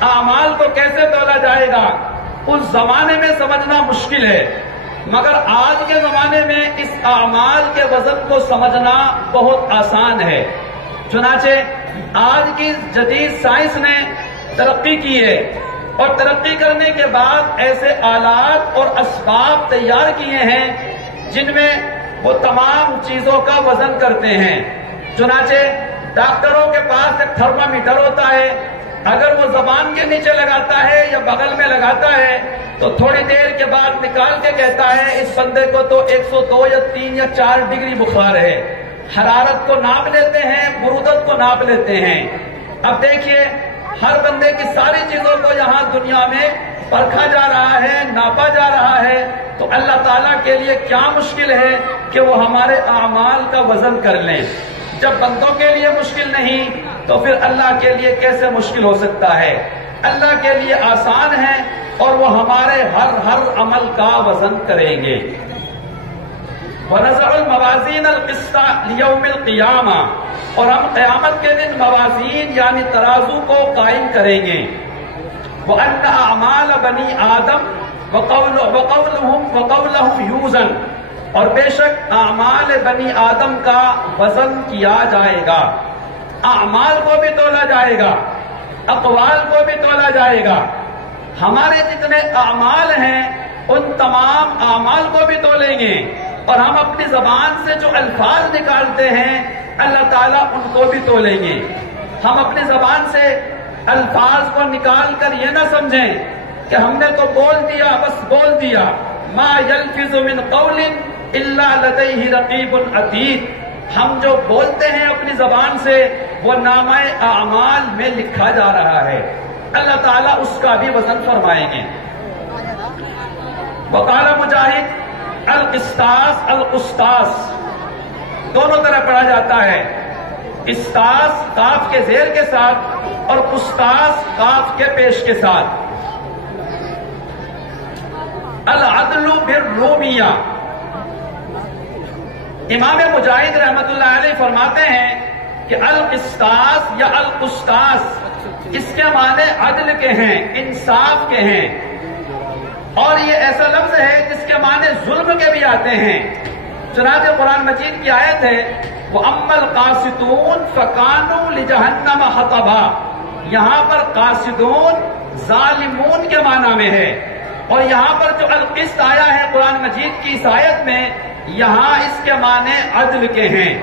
اعمال کو کیسے تولا جائے گا؟ اس زمانے میں سمجھنا مشکل ہے، مگر آج کے زمانے میں اس اعمال کے وزن کو سمجھنا بہت آسان ہے۔ چنانچہ آج کی جدید سائنس نے ترقی کی ہے اور ترقی کرنے کے بعد ایسے آلات اور اسباب تیار کیے ہیں جن میں وہ تمام چیزوں کا وزن کرتے ہیں۔ چنانچہ ڈاکٹروں کے پاس ایک تھرمامیٹر ہوتا ہے، اگر وہ زبان کے نیچے لگاتا ہے یا بغل میں لگاتا ہے تو تھوڑی دیر کے بعد نکال کے کہتا ہے اس بندے کو تو 102 یا 3 یا 4 ڈگری بخار ہے۔ حرارت کو ناپ لیتے ہیں، برودت کو ناپ لیتے ہیں۔ اب دیکھیے ہر بندے کی ساری چیزوں کو یہاں دنیا میں پرکھا جا رہا ہے، ناپا جا رہا ہے، تو اللہ تعالیٰ کے لیے کیا مشکل ہے کہ وہ ہمارے اعمال کا وزن کر لیں؟ جب بندوں کے لیے مشکل نہیں تو پھر اللہ کے لیے کیسے مشکل ہو سکتا ہے؟ اللہ کے لیے آسان ہے اور وہ ہمارے ہر عمل کا وزن کریں گے۔ وَنَزَعُ الْمَوَازِينَ الْقِسْطَ لِيَوْمِ الْقِيَامَةِ، اور ہم قیامت کے دن موازین یعنی ترازو کو قائم کریں گے۔ وَأَنَّ أَعْمَالَ بَنِي آدَمَ وَقَوْلَهُمْ يُوزَنُ، اور بے شک اعمال بنی آدم کا وزن کیا جائے گا۔ اعمال کو بھی تولا جائے گا، اقوال کو بھی تولا جائے گا۔ ہمارے جتنے اعمال ہیں ان تمام اعمال کو بھی تولیں گے، اور ہم اپنی زبان سے جو الفاظ نکالتے ہیں اللہ تعالیٰ ان کو بھی تولیں گے۔ ہم اپنی زبان سے الفاظ کو نکال کر یہ نہ سمجھیں کہ ہم نے تو بول دیا، بس بول دیا۔ ما یلفظ من قول الا لدیہ رقیب عتید، ہم جو بولتے ہیں اپنی زبان سے وہ نامہ اعمال میں لکھا جا رہا ہے، اللہ تعالیٰ اس کا بھی وزن فرمائیں گے۔ وقال مجاہد القسطاس القسطاس، دونوں طرح پڑھا جاتا ہے، قسطاس قاف کے زیر کے ساتھ اور قسطاس قاف کے پیش کے ساتھ۔ العدل بالرومیہ، امام مجاہد رحمت اللہ علیہ فرماتے ہیں کہ القسطاس یا القسطاس اس کے معنی عدل کے ہیں، انصاف کے ہیں، اور یہ ایسا لفظ ہے جس کے معنی ظلم کے بھی آتے ہیں۔ چنانچہ قرآن مجید کی آیت ہے وَأَمَّا الْقَاسِطُونَ فَكَانُوا لِجَهَنَّمَ حَطَبًا، یہاں پر قاسدون ظالمون کے معنی میں ہے، اور یہاں پر جو القسط آیا ہے قرآن مجید کی اس آیت میں، یہاں اس کے معنی عدل کے ہیں۔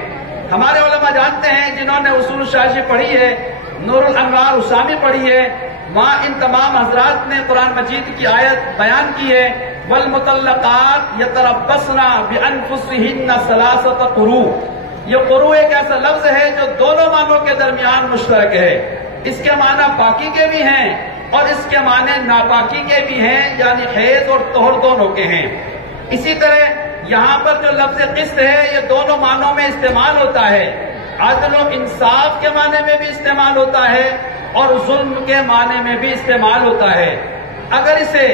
ہمارے علماء جانتے ہیں، جنہوں نے اصول شاشی پڑھی ہے، نور الانوار اسامی پڑھی ہے، وہاں ان تمام حضرات نے قرآن مجید کی آیت بیان کی ہے وَالْمُطَلَّقَاتُ يَتَرَبَّصْنَ بِأَنفُسِهِنَّ ثَلَاثَةَ قُرُوء، یہ قروء ایک ایسا لفظ ہے جو دونوں معنوں کے درمیان مشترک ہے۔ اس کے معنی پاکی کے بھی ہیں اور اس کے معنی ناپاکی کے بھی ہیں، یعنی حیض اور طہر دونوں کے ہیں۔ اسی طرح یہاں پر جو لفظ قسط ہے یہ دونوں معنوں میں استعمال ہوتا ہے، عدل و انصاف کے معنی میں بھی استعمال ہوتا ہے اور ظلم کے معنی میں بھی استعمال ہوتا ہے۔ اگر اسے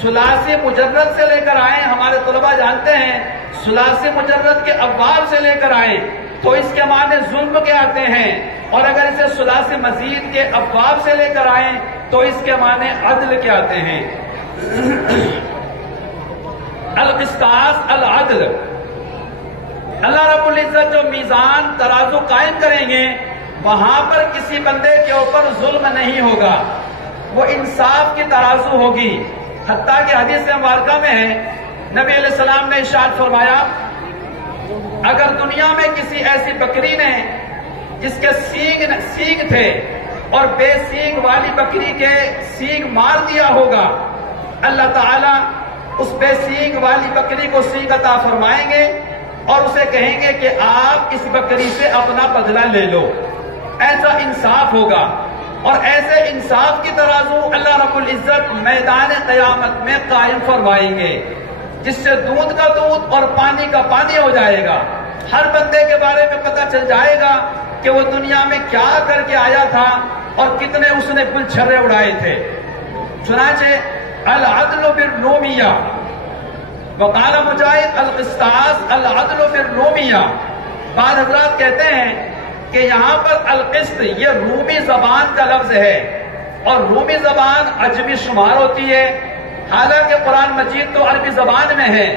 ثلاثی مجرد سے لے کر آئیں، ہمارے طلباء جانتے ہیں ثلاثی مجرد کے ابواب سے لے کر آئیں تو اس کے معنی ظلم کے آتے ہیں، اور اگر اسے ثلاثی مزید کے ابواب سے لے کر آئیں تو اس کے معنی عدل کے آتے ہیں۔ القسطاس العدل، اللہ رب العزت جو میزان ترازو قائم کریں گے وہاں پر کسی بندے کے اوپر ظلم نہیں ہوگا، وہ انصاف کی ترازو ہوگی۔ حتیٰ کہ حدیث مبارکہ میں ہے نبی علیہ السلام نے ارشاد فرمایا اگر دنیا میں کسی ایسی بکری نے جس کے سینگ تھے اور بے سینگ والی بکری کے سینگ مار دیا ہوگا، اللہ تعالیٰ اس بے سینگ والی بکری کو سینگ عطا فرمائیں گے اور اسے کہیں گے کہ آپ اس بکری سے اپنا بدلہ لے لو۔ ایسا انصاف ہوگا، اور ایسے انصاف کی ترازو اللہ رب العزت میدان قیامت میں قائم فرمائیں گے، جس سے دودھ کا دودھ اور پانی کا پانی ہو جائے گا۔ ہر بندے کے بارے میں پتہ چل جائے گا کہ وہ دنیا میں کیا کر کے آیا تھا اور کتنے اس نے گل چھرے اڑائے تھے۔ چنانچہ العدل بالرومیہ، وقال مجاہد القسطاس العدل بالرومیہ، بعض حضرات کہتے ہیں کہ یہاں پر القسط یہ رومی زبان کا لفظ ہے، اور رومی زبان عجمی شمار ہوتی ہے، حالانکہ قرآن مجید تو عربی زبان میں ہے،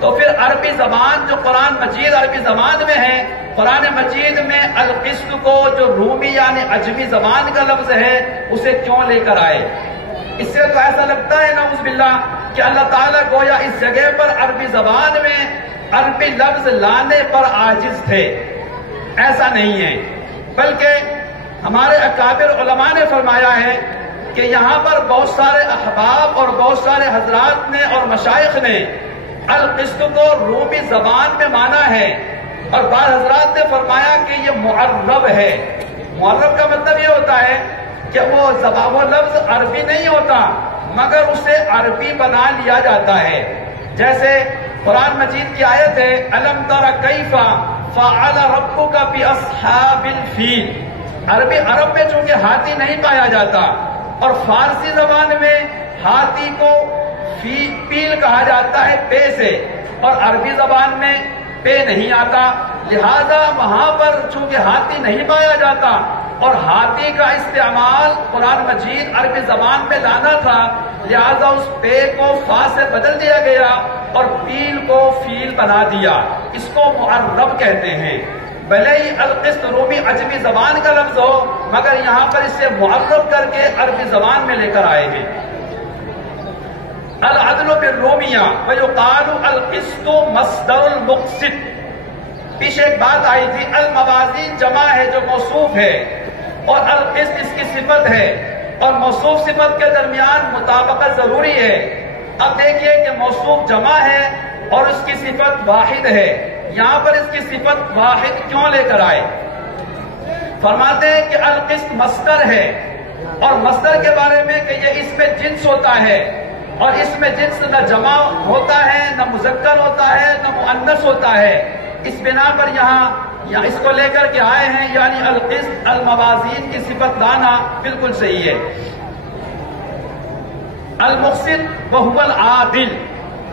تو پھر عربی زبان جو قرآن مجید عربی زبان میں ہے، قرآن مجید میں القسط کو جو رومی یعنی عجمی زبان کا لفظ ہے اسے کیوں لے کر آئے؟ اس سے تو ایسا لگتا ہے نعوذ باللہ کہ اللہ تعالیٰ گویا اس جگہ پر عربی زبان میں عربی لفظ لانے پر عاجز تھے۔ ایسا نہیں ہے، بلکہ ہمارے اکابر علماء نے فرمایا ہے کہ یہاں پر بہت سارے احباب اور بہت سارے حضرات نے اور مشائخ نے القسط کو رومی زبان میں مانا ہے، اور بعض حضرات نے فرمایا کہ یہ معرب ہے۔ معرب کا مطلب یہ ہوتا ہے کہ وہ لفظ عربی نہیں ہوتا مگر اسے عربی بنا لیا جاتا ہے۔ جیسے قرآن مجید کی آیت ہے الم تر کیف فعل ربک باصحاب الفیل، عرب میں چونکہ ہاتھی نہیں پایا جاتا، اور فارسی زبان میں ہاتھی کو پیل کہا جاتا ہے پے سے، اور عربی زبان میں پے نہیں آتا، لہذا وہاں پر چونکہ ہاتھی نہیں پایا جاتا اور ہاتھی کا استعمال قرآن مجید عربی زبان میں لانا تھا، لہذا اس پے کو فا سے بدل دیا گیا اور پیل کو فیل بنا دیا، اس کو معرب کہتے ہیں۔ بھلے ہی القسط رومی عجمی زبان کا لفظ ہو مگر یہاں پر اسے معرب کر کے عربی زبان میں لے کر آئے ہیں۔ العدل بالرومیہ ویقال القسط مصدر المقسط، پیچھے ایک بات آئی تھی الموازین جمع ہے جو موصوف ہے اور القسط اس کی صفت ہے، اور موصوف صفت کے درمیان مطابقت ضروری ہے۔ اب دیکھیے کہ موصوف جمع ہے اور اس کی صفت واحد ہے، یہاں پر اس کی صفت واحد کیوں لے کر آئے؟ فرماتے ہیں کہ القسط مصدر ہے، اور مصدر کے بارے میں کہ یہ اس میں جنس ہوتا ہے، اور اس میں جنس نہ جمع ہوتا ہے نہ مذکر ہوتا ہے نہ مؤنث ہوتا ہے، اس بنا پر یہاں اس کو لے کر کے آئے ہیں، یعنی القسط الموازین کی صفت لانا بالکل صحیح ہے۔ المقسط وہو العادل،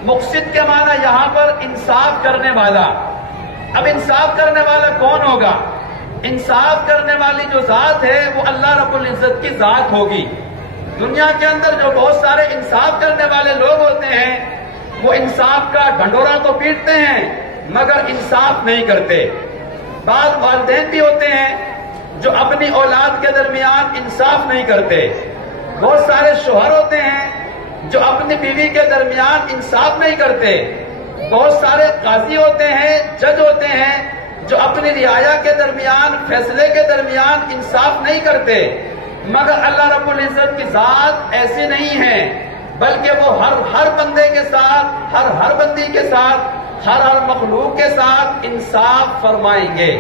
مقسط کے معنی یہاں پر انصاف کرنے والا۔ اب انصاف کرنے والا کون ہوگا؟ انصاف کرنے والی جو ذات ہے وہ اللہ رب العزت کی ذات ہوگی۔ دنیا کے اندر جو بہت سارے انصاف کرنے والے لوگ ہوتے ہیں وہ انصاف کا ڈھنڈورا تو پیٹتے ہیں مگر انصاف نہیں کرتے۔ بعض والدین بھی ہوتے ہیں جو اپنی اولاد کے درمیان انصاف نہیں کرتے۔ بہت سارے شوہر ہوتے ہیں جو اپنی بیوی کے درمیان انصاف نہیں کرتے۔ بہت سارے قاضی ہوتے ہیں، جج ہوتے ہیں جو اپنی رعایا کے درمیان، فیصلے کے درمیان انصاف نہیں کرتے، مگر اللہ رب العزت کی ذات ایسی نہیں ہے، بلکہ وہ ہر بندے کے ساتھ، ہر بندی کے ساتھ، ہر مخلوق کے ساتھ انصاف فرمائیں گے۔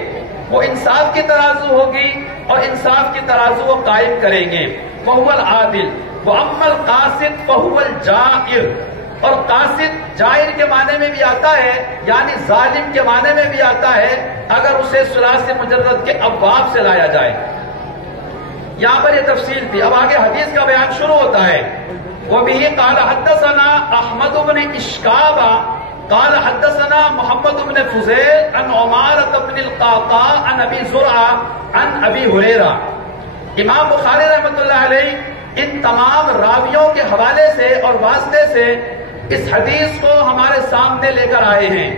وہ انصاف کی ترازو ہوگی اور انصاف کی ترازو وہ قائم کریں گے۔ فَهُوَ الْعَادِلُ وَأَمَّا الْقَاسِطُ فَهُوَ الْجَائِرُ، اور قاسط جائر کے معنی میں بھی آتا ہے، یعنی ظالم کے معنی میں بھی آتا ہے اگر اسے ثلاثی مجرد کے ابواب سے لایا جائے۔ یہاں پر یہ تفصیل تھی، اب آگے حدیث کا بیان شروع ہوتا ہے۔ وَبِهِ قَالَ حَدَّثَنَا أَحْمَدُ بْنِ إِشْكَابَ قَالَ حَدَّثَنَا مُحَمَّدُ بْنِ فُضَيْلَ عن عمارة بن القعقاع عن أبي زرعة عن أبي هريرة۔ امام بخاری رحمۃ اللہ علیہ ان تمام راویوں کے حوالے سے اور واسطے سے اس حدیث کو ہمارے سامنے لے کر آئے ہیں۔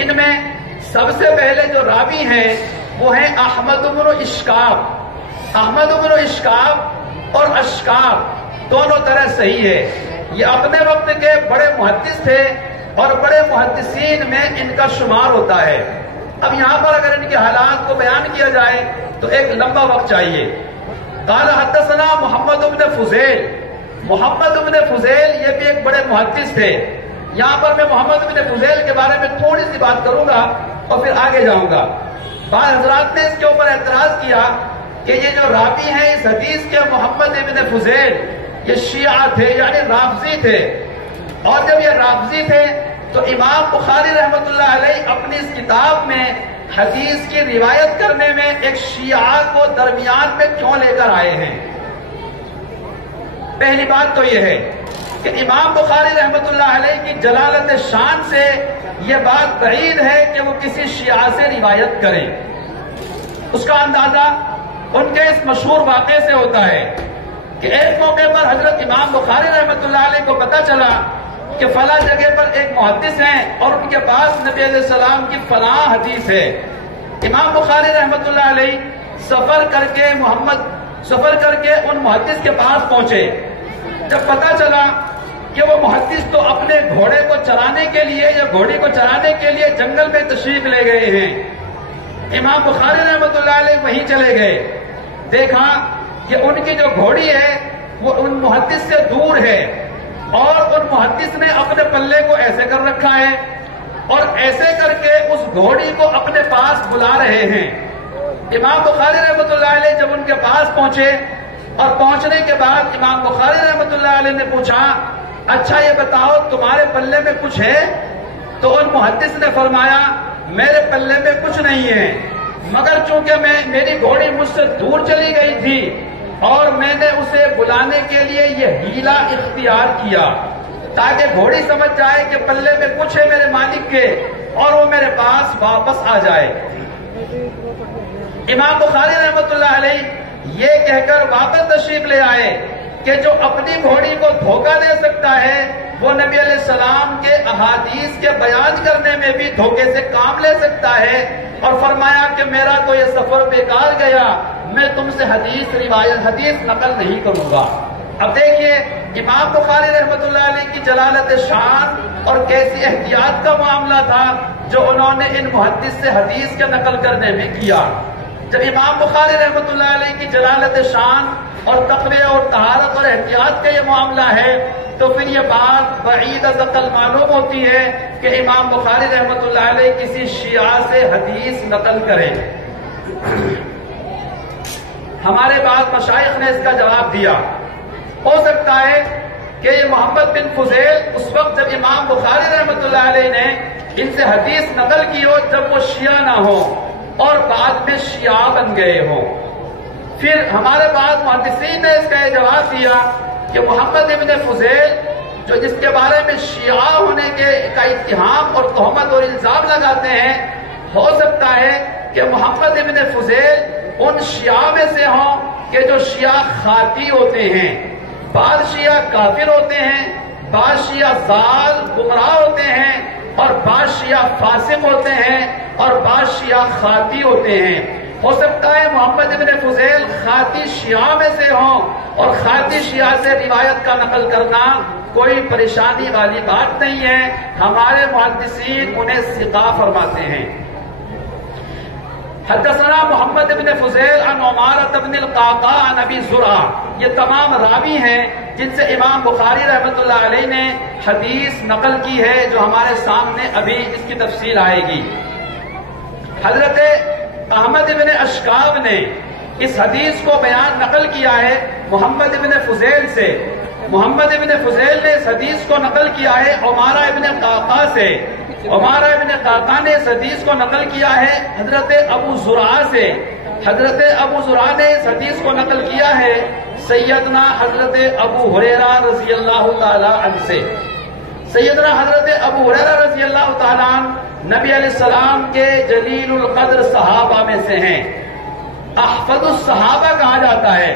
ان میں سب سے پہلے جو راوی ہیں وہ ہیں احمد بن اشکاب۔ احمد بن اشکاب اور اشکاب دونوں طرح صحیح ہے۔ یہ اپنے وقت کے بڑے محدث تھے اور بڑے محدثین میں ان کا شمار ہوتا ہے۔ اب یہاں پر اگر ان کے حالات کو بیان کیا جائے تو ایک لمبا وقت چاہیے۔ قال حدثنا محمد بن فضیل، محمد بن فضیل یہ بھی ایک بڑے محدث تھے۔ یہاں پر میں محمد بن فضیل کے بارے میں تھوڑی سی بات کروں گا اور پھر آگے جاؤں گا۔ بعض حضرات نے اس کے اوپر اعتراض کیا کہ یہ جو راوی ہیں اس حدیث کے محمد بن فضیل یہ شیعہ تھے، یعنی رافضی تھے، اور جب یہ رافضی تھے تو امام بخاری رحمۃ اللہ علیہ اپنی اس کتاب میں حدیث کی روایت کرنے میں ایک شیعہ کو درمیان میں کیوں لے کر آئے ہیں؟ پہلی بات تو یہ ہے کہ امام بخاری رحمۃ اللہ علیہ کی جلالت شان سے یہ بات بعید ہے کہ وہ کسی شیعہ سے روایت کریں۔ اس کا اندازہ ان کے اس مشہور واقعے سے ہوتا ہے کہ ایک موقع پر حضرت امام بخاری رحمۃ اللہ علیہ کو پتہ چلا کہ فلاں جگہ پر ایک محدث ہیں اور ان کے پاس نبی علیہ السلام کی فلاں حدیث ہے۔ امام بخاری رحمۃ اللہ علیہ سفر کر کے ان محدث کے پاس پہنچے۔ جب پتہ چلا کہ وہ محدث تو اپنے گھوڑے کو چرانے کے لیے یا گھوڑی کو چرانے کے لیے جنگل میں تشریف لے گئے ہیں، امام بخاری رحمۃ اللہ علیہ وہیں چلے گئے۔ دیکھا کہ ان کی جو گھوڑی ہے وہ ان محدث سے دور ہے اور ان محدث نے اپنے پلے کو ایسے کر رکھا ہے اور ایسے کر کے اس گھوڑی کو اپنے پاس بلا رہے ہیں۔ امام بخاری رحمۃ اللہ علیہ جب ان کے پاس پہنچے اور پہنچنے کے بعد امام بخاری رحمۃ اللہ علیہ نے پوچھا، اچھا یہ بتاؤ تمہارے پلے میں کچھ ہے؟ تو ان محدث نے فرمایا میرے پلے میں کچھ نہیں ہے، مگر چونکہ میری گھوڑی مجھ سے دور چلی گئی تھی اور میں نے اسے بلانے کے لیے یہ ہیلا اختیار کیا تاکہ گھوڑی سمجھ جائے کہ پلے میں کچھ ہے میرے مالک کے اور وہ میرے پاس واپس آ جائے۔ امام بخاری رحمۃ اللہ علیہ یہ کہہ کر واپس تشریف لے آئے کہ جو اپنی گھوڑی کو دھوکہ دے سکتا ہے وہ نبی علیہ السلام کے احادیث کے بیان کرنے میں بھی دھوکے سے کام لے سکتا ہے، اور فرمایا کہ میرا تو یہ سفر بیکار گیا، میں تم سے حدیث نقل نہیں کروں گا۔ اب دیکھیے امام بخاری رحمۃ اللہ علیہ کی جلالت شان اور کیسی احتیاط کا معاملہ تھا جو انہوں نے ان محدث سے حدیث کے نقل کرنے میں کیا۔ جب امام بخاری رحمۃ اللہ علیہ کی جلالت شان اور تقوی اور طہارت اور احتیاط کا یہ معاملہ ہے تو پھر یہ بات بعید از عقل معلوم ہوتی ہے کہ امام بخاری رحمۃ اللہ علیہ کسی شیعہ سے حدیث نقل کریں۔ ہمارے بعض مشائخ نے اس کا جواب دیا، ہو سکتا ہے کہ یہ محمد بن فضیل اس وقت جب امام بخاری رحمۃ اللہ علیہ نے ان سے حدیث نقل کی ہو جب وہ شیعہ نہ ہو اور بعد میں شیعہ بن گئے ہوں۔ پھر ہمارے بعض محدثین نے اس کا یہ جواب دیا کہ محمد بن فضیل جو جس کے بارے میں شیعہ ہونے کا اتہام اور تہمت اور الزام لگاتے ہیں، ہو سکتا ہے کہ محمد ابن فضیل ان شیعہ میں سے ہوں کہ جو شیعہ خاطی ہوتے ہیں، بعض شیعہ کافر ہوتے ہیں، بعض شیعہ ضال گمراہ ہوتے ہیں، اور بعض شیعہ فاسق ہوتے ہیں، اور بعض شیعہ خاطی ہوتے ہیں۔ ہو سکتا ہے محمد ابن فضیل خاطی شیعہ میں سے ہوں، اور خاطی شیعہ سے روایت کا نقل کرنا کوئی پریشانی والی بات نہیں ہے، ہمارے محدثین انہیں ثقہ فرماتے ہیں۔ حدثنا محمد بن فضیل عن عمارة بن القعقاع عن ابی زرعہ، یہ تمام راوی ہیں جن سے امام بخاری رحمۃ اللہ علیہ نے حدیث نقل کی ہے، جو ہمارے سامنے ابھی اس کی تفصیل آئے گی۔ حضرت احمد بن اشکاب نے اس حدیث کو بیان نقل کیا ہے محمد بن فضیل سے۔ محمد بن فضیل نے اس حدیث کو نقل کیا ہے عمارہ بن قعقاع سے۔ عمارہ بن قعقاع نے اس حدیث کو نقل کیا ہے حضرت ابو زرعہ سے۔ حضرت ابو زرعہ نے اس حدیث کو نقل کیا ہے سیدنا حضرت ابو ہریرہ رضی اللہ تعالی عنہ سے۔ سیدنا حضرت ابو ہریرہ رضی اللہ تعالی عنہ نبی علیہ السلام کے جلیل القدر صحابہ میں سے ہیں، احفظ الصحابہ کہا جاتا ہے۔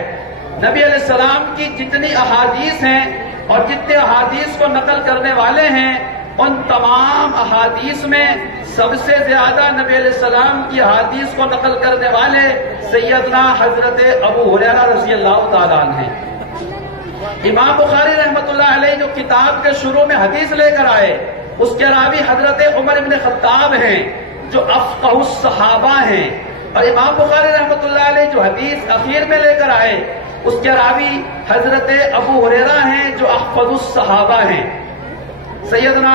نبی علیہ السلام کی جتنی احادیث ہیں اور جتنے احادیث کو نقل کرنے والے ہیں، ان تمام احادیث میں سب سے زیادہ نبی علیہ السلام کی احادیث کو نقل کرنے والے سیدنا حضرت ابو ہریرہ رضی اللہ تعالیٰ عنہ ہیں۔ امام بخاری رحمۃ اللہ علیہ جو کتاب کے شروع میں حدیث لے کر آئے، اس کے راوی حضرت عمر بن خطاب ہیں جو افقہ الصحابہ ہیں، اور امام بخاری رحمۃ اللہ علیہ جو حدیث اخیر میں لے کر آئے، اس کے راوی حضرت ابو ہریرہ ہیں جو احفظ الصحابہ ہیں۔ سیدنا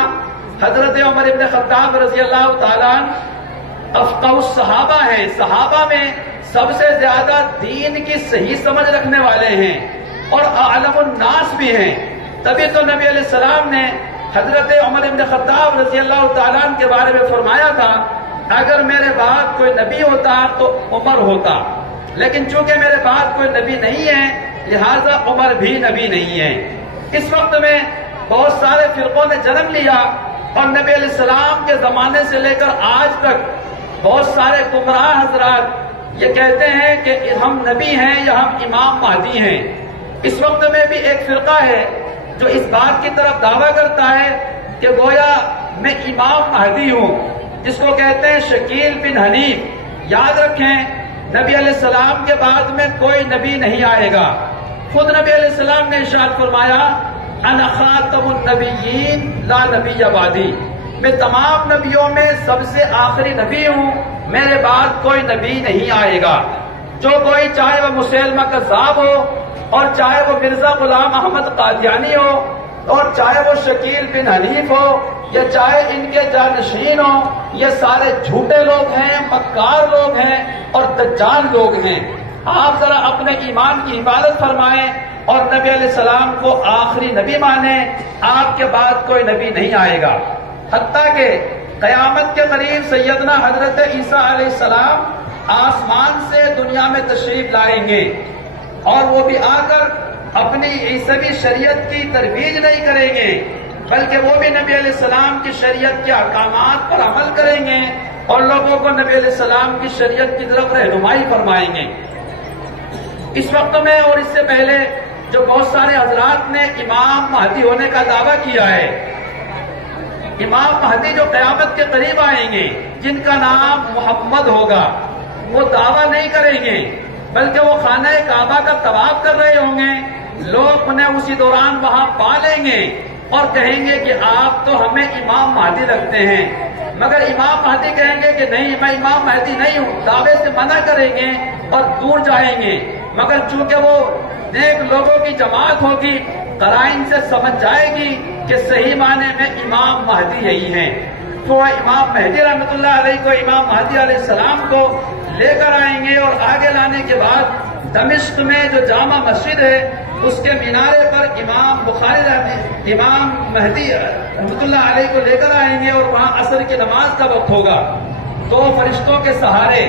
حضرت عمر بن خطاب رضی اللہ تعالیٰ عنہ افقہ الصحابہ ہیں، صحابہ میں سب سے زیادہ دین کی صحیح سمجھ رکھنے والے ہیں اور اعلم الناس بھی ہیں۔ تبھی تو نبی علیہ السلام نے حضرت عمر بن خطاب رضی اللہ تعالیٰ عنہ کے بارے میں فرمایا تھا، اگر میرے بعد کوئی نبی ہوتا تو عمر ہوتا، لیکن چونکہ میرے بعد کوئی نبی نہیں ہے لہذا عمر بھی نبی نہیں ہے۔ اس وقت میں بہت سارے فرقوں نے جنم لیا، اور نبی علیہ السلام کے زمانے سے لے کر آج تک بہت سارے گمراہ حضرات یہ کہتے ہیں کہ ہم نبی ہیں یا ہم امام مہدی ہیں۔ اس وقت میں بھی ایک فرقہ ہے جو اس بات کی طرف دعویٰ کرتا ہے کہ گویا میں امام مہدی ہوں، جس کو کہتے ہیں شکیل بن حنیف۔ یاد رکھیں نبی علیہ السلام کے بعد میں کوئی نبی نہیں آئے گا۔ خود نبی علیہ السلام نے ارشاد فرمایا انا خاتم النبیین لا نبی بعدی، میں تمام نبیوں میں سب سے آخری نبی ہوں، میرے بعد کوئی نبی نہیں آئے گا۔ جو کوئی چاہے وہ مسیلمہ کذاب ہو، اور چاہے وہ مرزا غلام احمد قادیانی ہو، اور چاہے وہ شکیل بن حنیف ہو، یا چاہے ان کے جانشین ہوں، یہ سارے جھوٹے لوگ ہیں، مکار لوگ ہیں اور دجال لوگ ہیں۔ آپ ذرا اپنے ایمان کی حفاظت فرمائیں اور نبی علیہ السلام کو آخری نبی مانیں، آپ کے بعد کوئی نبی نہیں آئے گا۔ حتیٰ کہ قیامت کے قریب سیدنا حضرت عیسیٰ علیہ السلام آسمان سے دنیا میں تشریف لائیں گے، اور وہ بھی آ کر اپنی عیسوی شریعت کی ترویج نہیں کریں گے، بلکہ وہ بھی نبی علیہ السلام کی شریعت کے احکامات پر عمل کریں گے اور لوگوں کو نبی علیہ السلام کی شریعت کی طرف رہنمائی فرمائیں گے۔ اس وقت میں اور اس سے پہلے جو بہت سارے حضرات نے امام مہدی ہونے کا دعویٰ کیا ہے، امام مہدی جو قیامت کے قریب آئیں گے جن کا نام محمد ہوگا، وہ دعویٰ نہیں کریں گے بلکہ وہ خانہ کعبہ کا طواف کر رہے ہوں گے، لوگ انہیں اسی دوران وہاں پا لیں گے اور کہیں گے کہ آپ تو ہمیں امام مہدی لگتے ہیں، مگر امام مہدی کہیں گے کہ نہیں میں امام مہدی نہیں ہوں، دعوے سے منع کریں گے اور دور جائیں گے، مگر چونکہ وہ نیک لوگوں کی جماعت ہوگی، قرائن سے سمجھ جائے گی کہ صحیح معنی میں امام مہدی یہی ہیں، تو امام مہدی رحمۃ اللہ علیہ کو، امام مہدی علیہ السلام کو لے کر آئیں گے، اور آگے لانے کے بعد دمشق میں جو جامع مسجد ہے اس کے مینارے پر امام مہدی رحمۃ اللہ علیہ کو لے کر آئیں گے، اور وہاں عصر کی نماز کا وقت ہوگا۔ دو فرشتوں کے سہارے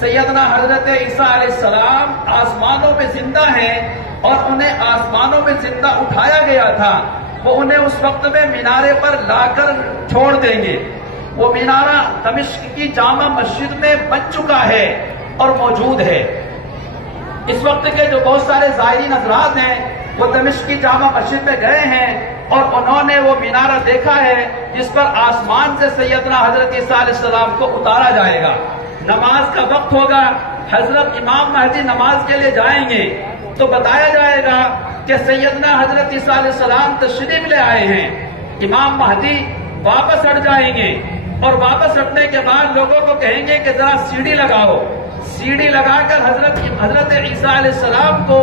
سیدنا حضرت عیسیٰ علیہ السلام آسمانوں میں زندہ ہیں، اور انہیں آسمانوں میں زندہ اٹھایا گیا تھا، وہ انہیں اس وقت میں مینارے پر لا کر چھوڑ دیں گے۔ وہ مینارہ دمشق کی جامع مسجد میں بن چکا ہے اور موجود ہے۔ اس وقت کے جو بہت سارے زائرین حضرات ہیں وہ دمشق کی جامع مسجد میں گئے ہیں اور انہوں نے وہ مینارہ دیکھا ہے جس پر آسمان سے سیدنا حضرت عیسیٰ علیہ السلام کو اتارا جائے گا۔ نماز کا وقت ہوگا، حضرت امام مہدی نماز کے لیے جائیں گے تو بتایا جائے گا کہ سیدنا حضرت عیسیٰ علیہ السلام تشریف لے آئے ہیں۔ امام مہدی واپس ہٹ جائیں گے اور واپس ہٹنے کے بعد لوگوں کو کہیں گے کہ ذرا سیڑھی لگاؤ۔ سیڑھی لگا کر حضرت عیسیٰ علیہ السلام کو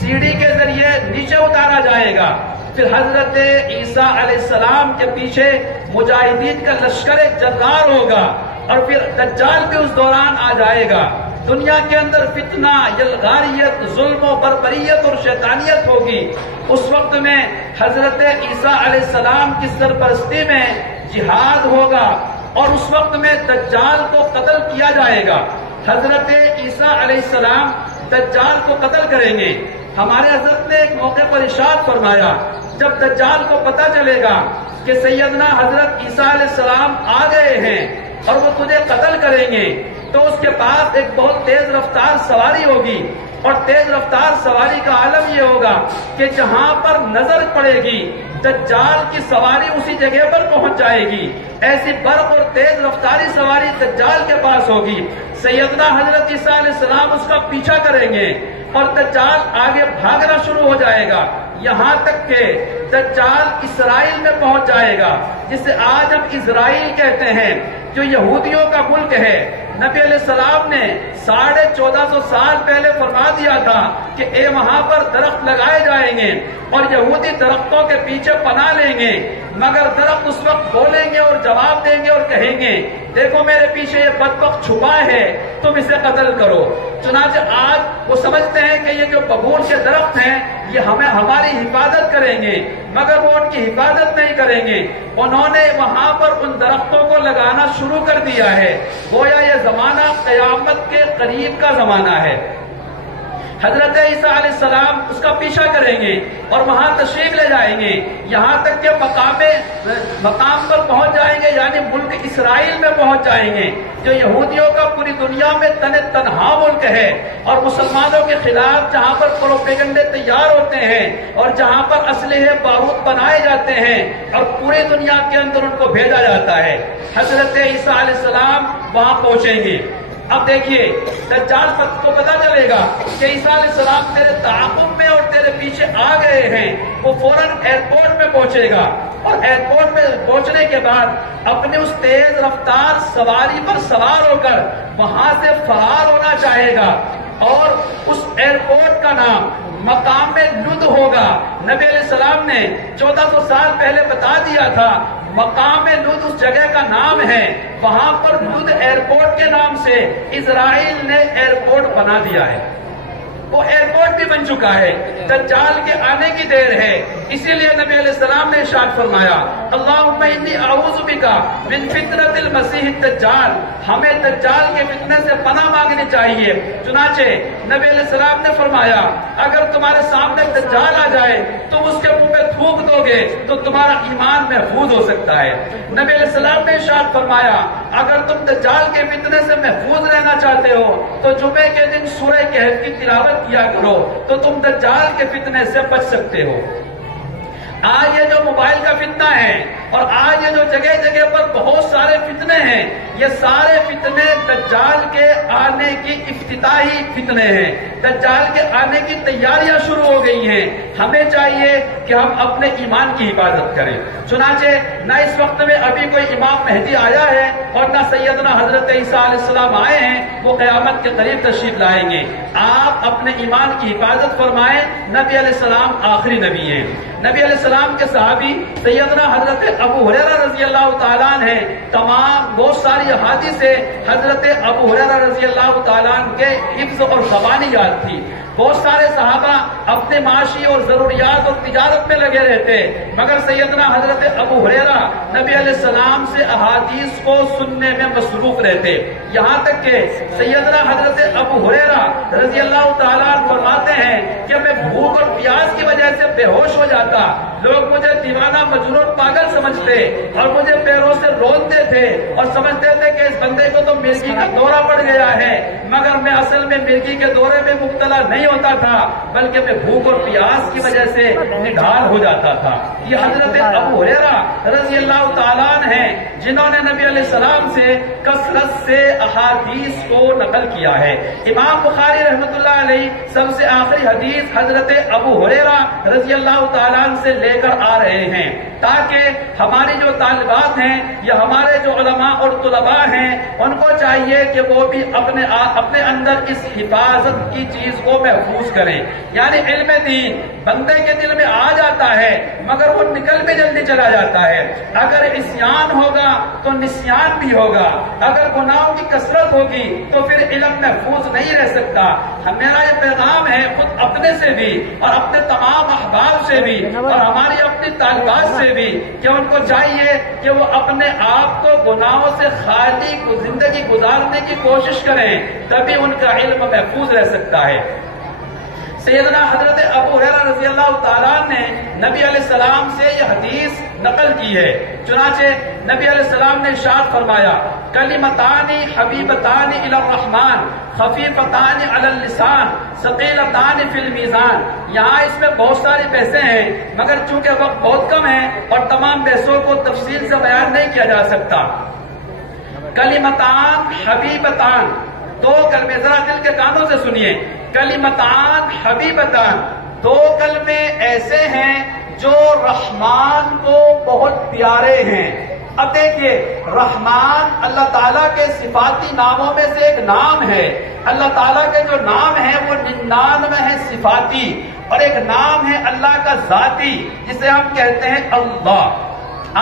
سیڑھی کے ذریعے نیچے اتارا جائے گا۔ پھر حضرت عیسیٰ علیہ السلام کے پیچھے مجاہدین کا لشکر جرار ہوگا اور پھر دجال بھی اس دوران آ جائے گا۔ دنیا کے اندر فتنہ، یلغاریت، ظلم و بربریت اور شیطانیت ہوگی۔ اس وقت میں حضرت عیسیٰ علیہ السلام کی سرپرستی میں جہاد ہوگا اور اس وقت میں دجال کو قتل کیا جائے گا۔ حضرت عیسیٰ علیہ السلام دجال کو قتل کریں گے۔ ہمارے حضرت نے ایک موقع پر ارشاد فرمایا، جب دجال کو پتہ چلے گا کہ سیدنا حضرت عیسیٰ علیہ السلام آ گئے ہیں اور وہ تجھے قتل کریں گے تو اس کے پاس ایک بہت تیز رفتار سواری ہوگی، اور تیز رفتار سواری کا عالم یہ ہوگا کہ جہاں پر نظر پڑے گی دجال کی سواری اسی جگہ پر پہنچ جائے گی۔ ایسی برق اور تیز رفتاری سواری دجال کے پاس ہوگی۔ سیدنا حضرت عیسیٰ علیہ السلام اس کا پیچھا کریں گے اور دجال آگے بھاگنا شروع ہو جائے گا، یہاں تک کہ دجال اسرائیل میں پہنچ جائے گا، جسے آج ہم اسرائیل کہتے ہیں، جو یہودیوں کا ملک ہے۔ نبی علیہ السلام نے 1450 سال پہلے فرما دیا تھا کہ اے وہاں پر درخت لگائے جائیں گے اور یہودی درختوں کے پیچھے پناہ لیں گے، مگر درخت اس وقت بولیں گے اور جواب دیں گے اور کہیں گے دیکھو میرے پیچھے یہ بدبخت چھپا ہے، تم اسے قتل کرو۔ چنانچہ آج وہ سمجھتے ہیں کہ یہ جو ببول کے درخت ہیں یہ ہماری حفاظت کریں گے، مگر وہ ان کی حفاظت نہیں کریں گے۔ انہوں نے وہاں پر ان درختوں کو لگانا شروع کر دیا ہے، گویا یہ زمانہ قیامت کے قریب کا زمانہ ہے۔ حضرت عیسیٰ علیہ السلام اس کا پیچھا کریں گے اور وہاں تشریف لے جائیں گے، یہاں تک کہ مقام پر پہنچ جائیں گے، یعنی ملک اسرائیل میں پہنچ جائیں گے، جو یہودیوں کا پوری دنیا میں تنہا ملک ہے اور مسلمانوں کے خلاف جہاں پر پروپیگنڈے تیار ہوتے ہیں اور جہاں پر اسلحے بارود بنائے جاتے ہیں اور پوری دنیا کے اندر ان کو بھیجا جاتا ہے۔ حضرت عیسیٰ علیہ السلام وہاں پہنچیں گے۔ اب دیکھیے دجال کو پتا چلے گا کہ عیسیٰ علیہ السلام تیرے تعاقب میں اور تیرے پیچھے آ گئے ہیں، وہ فوراً ایئرپورٹ میں پہنچے گا اور ایئرپورٹ میں پہنچنے کے بعد اپنے اس تیز رفتار سواری پر سوار ہو کر وہاں سے فرار ہونا چاہے گا، اور اس ایئرپورٹ کا نام مقام لد ہوگا۔ نبی علیہ السلام نے 1400 سال پہلے بتا دیا تھا مقام لد اس جگہ کا نام ہے، وہاں پر لد ایئرپورٹ کے نام سے اسرائیل نے ایئرپورٹ بنا دیا ہے، وہ ایئرپورٹ بھی بن چکا ہے، دجال کے آنے کی دیر ہے۔ اسی لیے نبی علیہ السلام نے ارشاد فرمایا اللہم انی اعوذ بک من فتنۃ المسیح الدجال، ہمیں دجال کے فتنے سے پناہ مانگنی چاہیے۔ چنانچہ نبی علیہ السلام نے فرمایا اگر تمہارے سامنے دجال آ جائے تم اس کے منہ پہ تھوک دو گے تو تمہارا ایمان محفوظ ہو سکتا ہے۔ نبی علیہ السلام نے ارشاد فرمایا اگر تم دجال کے فتنے سے محفوظ رہنا چاہتے ہو تو جمعے کے دن سورہ کہف کی تلاوت کیا کرو تو تم دجال کے فتنے سے بچ سکتے ہو۔ آج یہ جو موبائل کا فتنہ ہے اور آج یہ جو جگہ جگہ پر بہت سارے فتنے ہیں، یہ سارے فتنے دجال کے آنے کی افتتاحی فتنے ہیں، دجال کے آنے کی تیاریاں شروع ہو گئی ہیں۔ ہمیں چاہیے کہ ہم اپنے ایمان کی حفاظت کریں۔ چنانچہ نہ اس وقت میں ابھی کوئی امام مہدی آیا ہے اور نہ سیدنا حضرت عیسیٰ علیہ السلام آئے ہیں، وہ قیامت کے قریب تشریف لائیں گے۔ آپ اپنے ایمان کی حفاظت فرمائیں، نبی علیہ السلام آخری نبی ہیں۔ نبی علیہ السلام کے صحابی سیدنا حضرت ابو ہریرہ رضی اللہ تعالیٰ عنہ ہیں، تمام بہت ساری احادیث سے حضرت ابو ہریرہ رضی اللہ تعالیٰ عنہ کے حفظ اور زبانی یاد تھی۔ بہت سارے صحابہ اپنے معاشی اور ضروریات اور تجارت میں لگے رہتے، مگر سیدنا حضرت ابو ہریرہ نبی علیہ السلام سے احادیث کو سننے میں مصروف رہتے۔ یہاں تک کہ سیدنا حضرت ابو ہریرہ رضی اللہ تعالیٰ عنہ فرماتے ہیں کہ میں بھوک اور پیاس کی وجہ سے بے ہوش ہو جاتا، لوگ مجھے دیوانہ مجنون پاگل سمجھتے اور مجھے پیروں سے رونتے تھے اور سمجھتے تھے کہ اس بندے کو تو مرگی کا دورہ پڑ گیا ہے، مگر میں اصل میں مرگی کے دورے میں مبتلا نہیں ہوتا تھا، بلکہ میں بھوک اور پیاس کی وجہ سے نڈھال ہو جاتا تھا۔ یہ حضرت ابو ہریرہ رضی اللہ تعالیٰ عنہ ہیں جنہوں نے نبی علیہ السلام سے کثرت سے احادیث کو نقل کیا ہے۔ امام بخاری رحمۃ اللہ علیہ سب سے آخری حدیث حضرت ابو ہریرہ رضی اللہ تعالیٰ عنہ سے لے کر آ رہے ہیں تاکہ ہماری جو طالبات ہیں یا ہمارے جو علماء اور طلباء ہیں ان کو چاہیے کہ وہ بھی اپنے اندر اس حفاظت کی چیز کو محفوظ کریں۔ یعنی علم دین بندے کے دل میں آ جاتا ہے مگر وہ نکل بھی جلدی چلا جاتا ہے۔ اگر عصیان ہوگا تو نسیان بھی ہوگا، اگر گناہوں کی کثرت ہوگی تو پھر علم محفوظ نہیں رہ سکتا۔ میرا یہ پیغام ہے خود اپنے سے بھی اور اپنے تمام احباب سے بھی اور ہماری اپنی طالبات سے بھی کہ ان کو چاہیے کہ وہ اپنے آپ کو گناہوں سے خالی زندگی گزارنے کی کوشش کریں، تبھی ان کا علم محفوظ رہ سکتا ہے۔ سیدنا حضرت ابو ہریرہ رضی اللہ تعالیٰ نے نبی علیہ السلام سے یہ حدیث نقل کی ہے۔ چنانچہ نبی علیہ السلام نے ارشاد فرمایا کلمتان حبیبتان الی الرحمن خفیفتان علی اللسان ثقیلتان فی المیزان۔ یہاں اس میں بہت ساری بحثیں ہیں مگر چونکہ وقت بہت کم ہے اور تمام بحثوں کو تفصیل سے بیان نہیں کیا جا سکتا۔ کلمتان حبیبتان، دو کلمے، ذرا دل کے کانوں سے سنیے، کلمتان حبیبتان، دو کلمے ایسے ہیں جو رحمان کو بہت پیارے ہیں۔ اب دیکھیے، رحمان اللہ تعالیٰ کے صفاتی ناموں میں سے ایک نام ہے۔ اللہ تعالیٰ کے جو نام ہیں وہ 99 ہیں صفاتی، اور ایک نام ہے اللہ کا ذاتی جسے ہم کہتے ہیں اللہ۔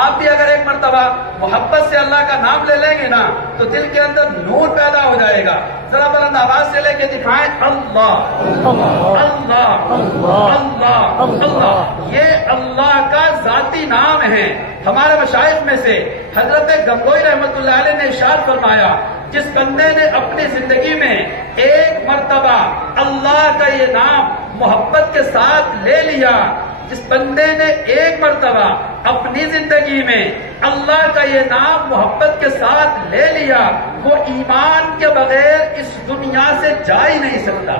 آپ بھی اگر ایک مرتبہ محبت سے اللہ کا نام لے لیں گے نا تو دل کے اندر نور پیدا ہو جائے گا۔ ذرا بلند آواز سے لے کے دکھائیں، اللہ اللہ اللہ اللہ۔ یہ اللہ کا ذاتی نام ہے۔ ہمارے مشائخ میں سے حضرت گنگوئی رحمۃ اللہ علیہ نے ارشاد فرمایا جس بندے نے اپنی زندگی میں ایک مرتبہ اللہ کا یہ نام محبت کے ساتھ لے لیا، جس بندے نے ایک مرتبہ اپنی زندگی میں اللہ کا یہ نام محبت کے ساتھ لے لیا، وہ ایمان کے بغیر اس دنیا سے جا ہی نہیں سکتا۔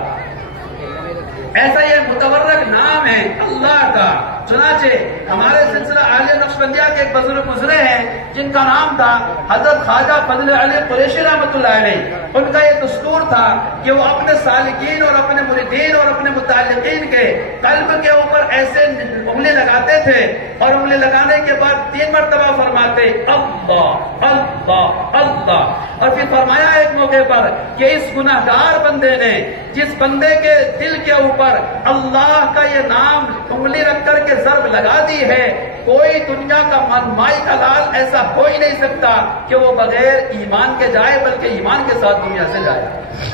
ایسا یہ متورک نام ہے اللہ کا۔ چنانچہ ہمارے سلسلہ اہل نقشبندیہ کے ایک بزرگ گزرے ہیں جن کا نام تھا حضرت خواجہ فضل علی قریشی رحمۃ اللہ علیہ۔ ان کا یہ دستور تھا کہ وہ اپنے سالکین اور اپنے مریدین اور اپنے متعلقین کے قلب کے اوپر ایسے انگلی لگاتے تھے اور انگلی لگانے کے بعد 3 مرتبہ فرماتے اللہ اللہ اللہ، اور پھر فرمایا ایک موقع پر کہ اس گناہگار بندے نے جس بندے کے دل کے اوپر اللہ کا یہ نام انگلی رکھ کر کے ضرب لگا دی ہے، کوئی دنیا کا مائی کا لال ایسا ہو ہی نہیں سکتا کہ وہ بغیر ایمان کے جائے، بلکہ ایمان کے ساتھ دنیا سے جائے۔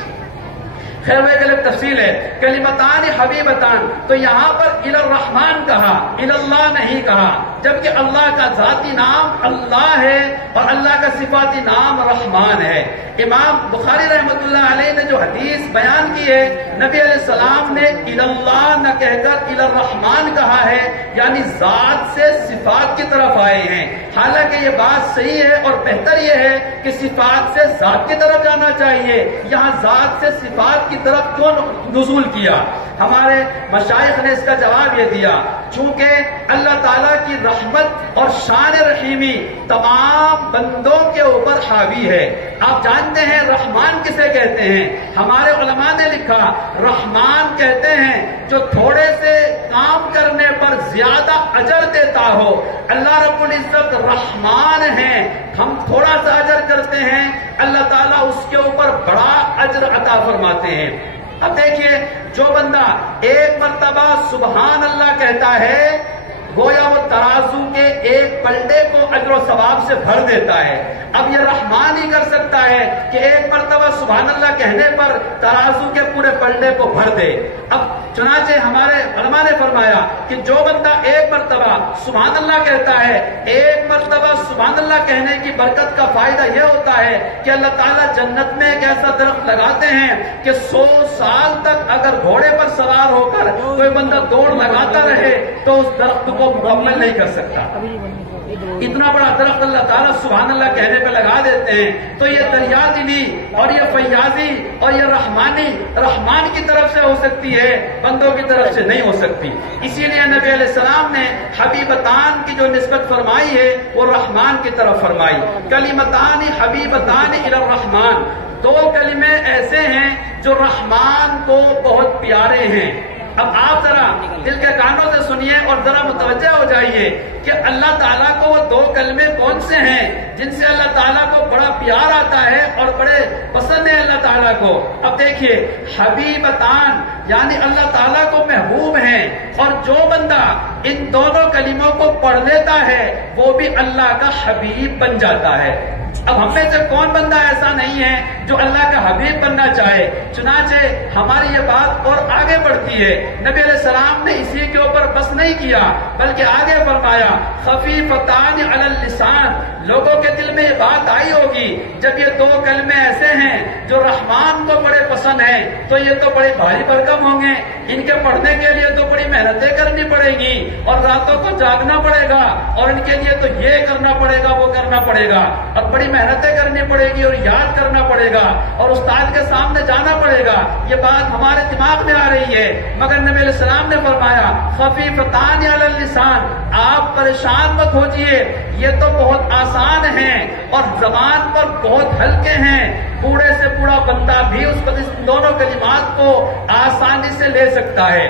خیر وہ ایک الگ تفصیل ہے۔ کلمتان حبیبتان، تو یہاں پر الی الرحمن کہا، الی اللہ نہیں کہا، جبکہ اللہ کا ذاتی نام اللہ ہے اور اللہ کا صفاتی نام رحمان ہے۔ امام بخاری رحمۃ اللہ علیہ نے جو حدیث بیان کی ہے، نبی علیہ السلام نے الی اللہ نہ کہہ کر الی الرحمن کہا ہے، یعنی ذات سے صفات کی طرف آئے ہیں۔ حالانکہ یہ بات صحیح ہے اور بہتر یہ ہے کہ صفات سے ذات کی طرف جانا چاہیے، یہاں ذات سے صفات کی طرف کیوں نزول کیا؟ ہمارے مشائخ نے اس کا جواب یہ دیا، چونکہ اللہ تعالیٰ کی رحمت اور شان رحیمی تمام بندوں کے اوپر حاوی ہے۔ آپ جانتے ہیں رحمان کسے کہتے ہیں؟ ہمارے علماء نے لکھا رحمان کہتے ہیں جو تھوڑے سے کام کرنے پر زیادہ اجر دیتا ہو۔ اللہ رب العزت رحمان ہیں، ہم تھوڑا سا اجر کرتے ہیں، اللہ تعالیٰ اس کے اوپر بڑا اجر عطا فرماتے ہیں۔ اب دیکھیے، جو بندہ ایک مرتبہ سبحان اللہ کہتا ہے گویا وہ ترازو کے ایک پلڑے کو اجر و ثواب سے بھر دیتا ہے۔ اب یہ رحمان ہی کر سکتا ہے کہ ایک مرتبہ سبحان اللہ کہنے پر ترازو کے پورے پلڑے کو بھر دے۔ اب چنانچہ ہمارے علماء نے فرمایا کہ جو بندہ ایک مرتبہ سبحان اللہ کہتا ہے، ایک مرتبہ سبحان اللہ کہنے کی برکت کا فائدہ یہ ہوتا ہے کہ اللہ تعالیٰ جنت میں ایک ایسا درخت لگاتے ہیں کہ 100 سال تک اگر گھوڑے پر سوار ہو کر کوئی بندہ دوڑ لگاتا رہے تو اس درخت کو مکمل نہیں کر سکتا۔ اتنا بڑا درخت اللہ تعالیٰ سبحان اللہ کہنے پہ لگا دیتے ہیں۔ تو یہ دریا دلی اور یہ فیاضی اور یہ رحمان کی طرف سے ہو سکتی ہے، بندوں کی طرف سے نہیں ہو سکتی۔ اسی لیے نبی علیہ السلام نے حبیبتان کی جو نسبت فرمائی ہے وہ رحمان کی طرف فرمائی۔ کلمتان حبیبتان الی الرحمان، دو کلمے ایسے ہیں جو رحمان کو بہت پیارے ہیں۔ اب آپ ذرا دل کے کانوں سے سنیے اور ذرا متوجہ ہو جائیے کہ اللہ تعالیٰ کو وہ دو کلمے کون سے ہیں جن سے اللہ تعالیٰ کو بڑا پیار آتا ہے اور بڑے پسند ہے اللہ تعالیٰ کو۔ اب دیکھیے، حبیبتان یعنی اللہ تعالیٰ کو محبوب ہیں، اور جو بندہ ان دونوں کلموں کو پڑھ لیتا ہے وہ بھی اللہ کا حبیب بن جاتا ہے۔ اب ہم میں سے کون بندہ ایسا نہیں ہے جو اللہ کا حبیب بننا چاہے؟ چنانچہ ہماری یہ بات اور آگے بڑھتی ہے۔ نبی علیہ السلام نے اسی کے اوپر بس نہیں کیا بلکہ آگے فرمایا خفیفتان علی اللسان، لوگوں کے دل میں یہ بات آئی ہوگی جب یہ دو کلمے ایسے ہیں جو رحمان کو بڑے پسند ہیں تو یہ تو بڑے بھاری بھرکم ہوں گے، ان کے پڑھنے کے لیے تو بڑی محنتیں کرنی پڑے گی اور راتوں کو جاگنا پڑے گا اور ان کے لیے تو یہ کرنا پڑے گا وہ کرنا پڑے گا اور بڑی محنتیں کرنی پڑے گی اور یاد کرنا پڑے گا اور استاد کے سامنے جانا پڑے گا۔ یہ بات ہمارے دماغ میں آ رہی ہے، مگر نبی علیہ السلام نے فرمایا خفیفتان علی اللسان، آپ پریشان مت ہوجیے، یہ تو بہت آسان ہیں اور زبان پر بہت ہلکے ہیں، بوڑھے سے بوڑھا بندہ بھی اس دونوں کلمات کو آسانی سے لے سکتا ہے۔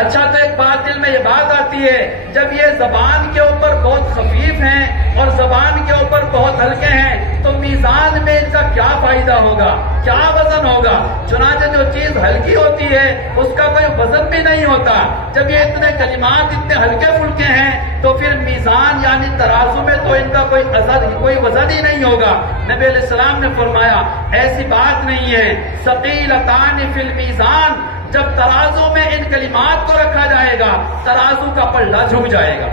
اچھا، تو ایک بات دل میں یہ بات آتی ہے، جب یہ زبان کے اوپر بہت خفیف ہیں اور زبان کے اوپر بہت ہلکے ہیں تو میزان میں ان کا کیا فائدہ ہوگا، کیا وزن ہوگا؟ چنانچہ جو چیز ہلکی ہوتی ہے اس کا کوئی وزن بھی نہیں ہوتا۔ جب یہ اتنے کلمات اتنے ہلکے پھلکے ہیں تو پھر میزان یعنی ترازو میں تو ان کا کوئی وزن ہی نہیں ہوگا۔ نبی علیہ السلام نے فرمایا ایسی بات نہیں ہے، ثقیلتان فی المیزان، جب ترازو میں ان کلمات کو رکھا جائے گا ترازو کا پلڑا جھک جائے گا۔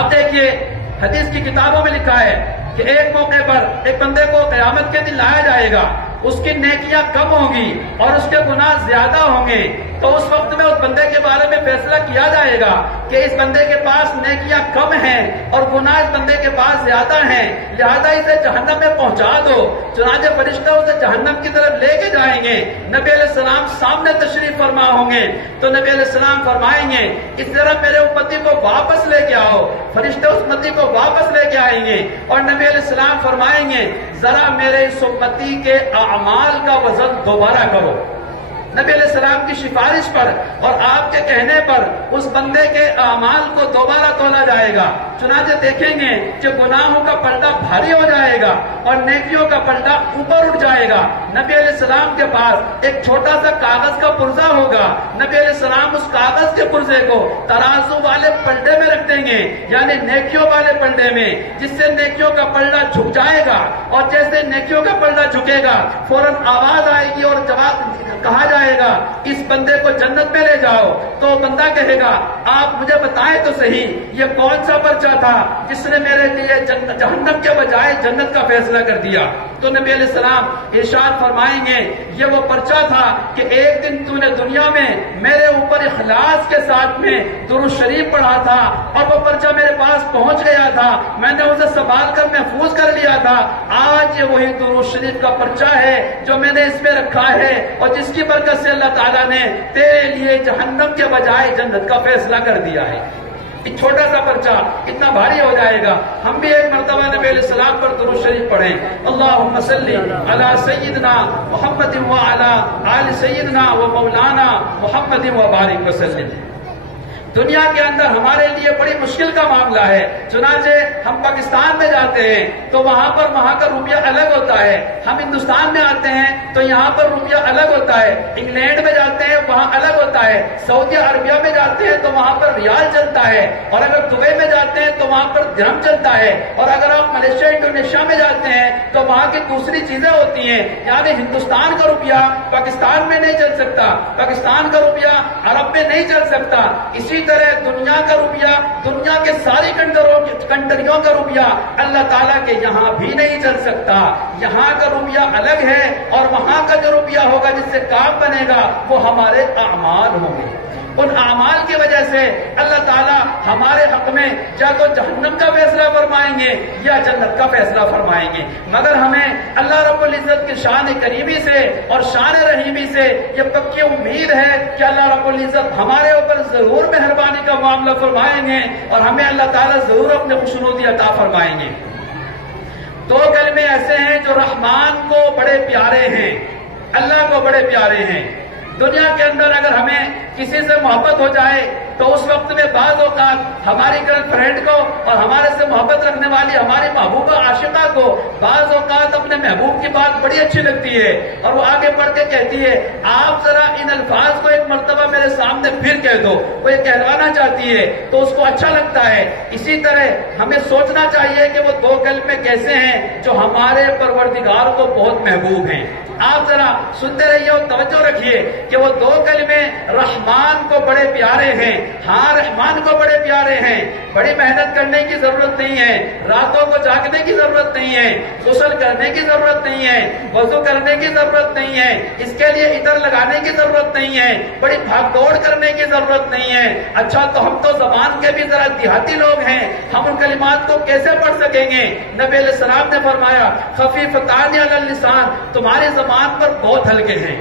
اب دیکھیے، حدیث کی کتابوں میں لکھا ہے کہ ایک موقع پر ایک بندے کو قیامت کے دن لایا جائے گا، اس کی نیکیاں کم ہوں گی اور اس کے گناہ زیادہ ہوں گے، تو اس وقت میں اس بندے کے بارے میں فیصلہ کیا جائے گا کہ اس بندے کے پاس نیکیاں کم ہیں اور گناہ اس بندے کے پاس زیادہ ہیں، لہذا اسے جہنم میں پہنچا دو۔ چنانچہ فرشتہ اسے جہنم کی طرف لے کے جائیں گے، نبی علیہ السلام سامنے تشریف فرما ہوں گے تو نبی علیہ السلام فرمائیں گے اس طرح میرے امتی کو واپس لے کے آؤ، فرشتہ اس امتی کو واپس لے کے آئیں گے اور نبی علیہ السلام فرمائیں گے ذرا میرے اس امتی کے اعمال کا وزن دوبارہ کرو۔ نبی علیہ السلام کی سفارش پر اور آپ کے کہنے پر اس بندے کے اعمال کو دوبارہ تولا جائے گا۔ چنانچہ دیکھیں گے کہ گناہوں کا پلڑا بھاری ہو جائے گا اور نیکیوں کا پلڑا اوپر اٹھ جائے گا۔ نبی علیہ السلام کے پاس ایک چھوٹا سا کاغذ کا پرزہ ہوگا، نبی علیہ السلام اس کاغذ کے پرزے کو ترازو والے پلڑے میں رکھ دیں گے، یعنی نیکیوں والے پلڑے میں، جس سے نیکیوں کا پلڑا جھک جائے گا، اور جیسے نیکیوں کا پلڑا جھکے گا فوراً آواز آئے گی اور جواب کہا جائے گا اس بندے کو جنت میں لے جاؤ، تو بندہ کہے گا آپ مجھے بتائیں تو صحیح یہ کون سا پرچہ تھا جس نے میرے لیے جہنم کے بجائے جنت کا فیصلہ کر دیا؟ تو نبی علیہ السلام ارشاد فرمائیں گے یہ وہ پرچہ تھا کہ ایک دن تو نے دنیا میں میرے اوپر اخلاص کے ساتھ میں درود شریف پڑھا تھا اور وہ پرچہ میرے پاس پہنچ گیا تھا، میں نے اسے سنبھال کر محفوظ کر لیا تھا، آج یہ وہی درود شریف کا پرچہ ہے جو میں نے اس میں رکھا ہے اور جس کی برکت سے اللہ تعالیٰ نے تیرے لیے جہنم کے بجائے جنت کا فیصلہ کر دیا ہے۔ ایک چھوٹا سا پرچہ اتنا بھاری ہو جائے گا۔ ہم بھی ایک مرتبہ نبی علیہ السلام پر درود شریف پڑھیں، اللہم صلی علی سیدنا محمد وعلی آل سیدنا و مولانا محمد وبارک وسلم۔ دنیا کے اندر ہمارے لیے بڑی مشکل کا معاملہ ہے، چنانچہ ہم پاکستان میں جاتے ہیں تو وہاں کا روپیہ الگ ہوتا ہے، ہم ہندوستان میں آتے ہیں تو یہاں پر روپیہ الگ ہوتا ہے، انگلینڈ میں جاتے ہیں وہاں الگ ہوتا ہے، سعودی عربیہ میں جاتے ہیں تو وہاں پر ریال چلتا ہے، اور اگر دبئی میں جاتے ہیں تو وہاں پر درہم چلتا ہے، اور اگر آپ ملیشیا انڈونیشیا میں جاتے ہیں تو وہاں کی دوسری چیزیں ہوتی ہیں. یعنی ہندوستان کا روپیہ پاکستان میں نہیں چل سکتا, پاکستان کا روپیہ عرب میں نہیں چل سکتا. اسی طرح دنیا کا روپیہ, دنیا کے ساری کنٹریوں کا روپیہ اللہ تعالیٰ کے یہاں بھی نہیں چل سکتا. یہاں کا روپیہ الگ ہے اور وہاں کا جو روپیہ ہوگا جس سے کام بنے گا وہ ہمارے اعمال ہوں گے. ان اعمال کی وجہ سے اللہ تعالیٰ ہمارے حق میں یا تو جہنم کا فیصلہ فرمائیں گے یا جنت کا فیصلہ فرمائیں گے. مگر ہمیں اللہ رب العزت کی شان کریمی سے اور شان رحیمی سے یہ پکی امید ہے کہ اللہ رب العزت ہمارے اوپر ضرور مہربانی کا معاملہ فرمائیں گے اور ہمیں اللہ تعالیٰ ضرور اپنے خوشنودی عطا فرمائیں گے. دو کلمے ایسے ہیں جو رحمان کو بڑے پیارے ہیں, اللہ کو بڑے پیارے ہیں. دنیا کے اندر اگر ہمیں کسی سے محبت ہو جائے تو اس وقت میں بعض اوقات ہماری گرل فرینڈ کو اور ہمارے سے محبت رکھنے والی ہماری محبوبہ عاشقہ کو بعض اوقات اپنے محبوب کی بات بڑی اچھی لگتی ہے اور وہ آگے بڑھ کے کہتی ہے آپ ذرا ان الفاظ کو ایک مرتبہ میرے سامنے پھر کہہ دو. وہ یہ کہلوانا چاہتی ہے تو اس کو اچھا لگتا ہے. اسی طرح ہمیں سوچنا چاہیے کہ وہ دو کلمے کیسے ہیں جو ہمارے پروردگار کو بہت محبوب ہیں. آپ ذرا سنتے رہیے اور توجہ رکھیے کہ وہ دو کلمے رحمان کو بڑے پیارے ہیں. ہاں رحمان کو بڑے پیارے ہیں. بڑی محنت کرنے کی ضرورت نہیں ہے, راتوں کو جاگنے کی ضرورت نہیں ہے, غسل کرنے کی ضرورت نہیں ہے, وضو کرنے کی ضرورت نہیں ہے, اس کے لیے عطر لگانے کی ضرورت نہیں ہے, بڑی بھاگ دوڑ کرنے کی ضرورت نہیں ہے. اچھا تو ہم تو زبان کے بھی ذرا دیہاتی لوگ ہیں, ہم ان کلمات کو کیسے پڑھ سکیں گے؟ نبی علیہ السلام نے فرمایا خفیفتان علی اللسان, تمہاری زبان پر بہت ہلکے ہیں.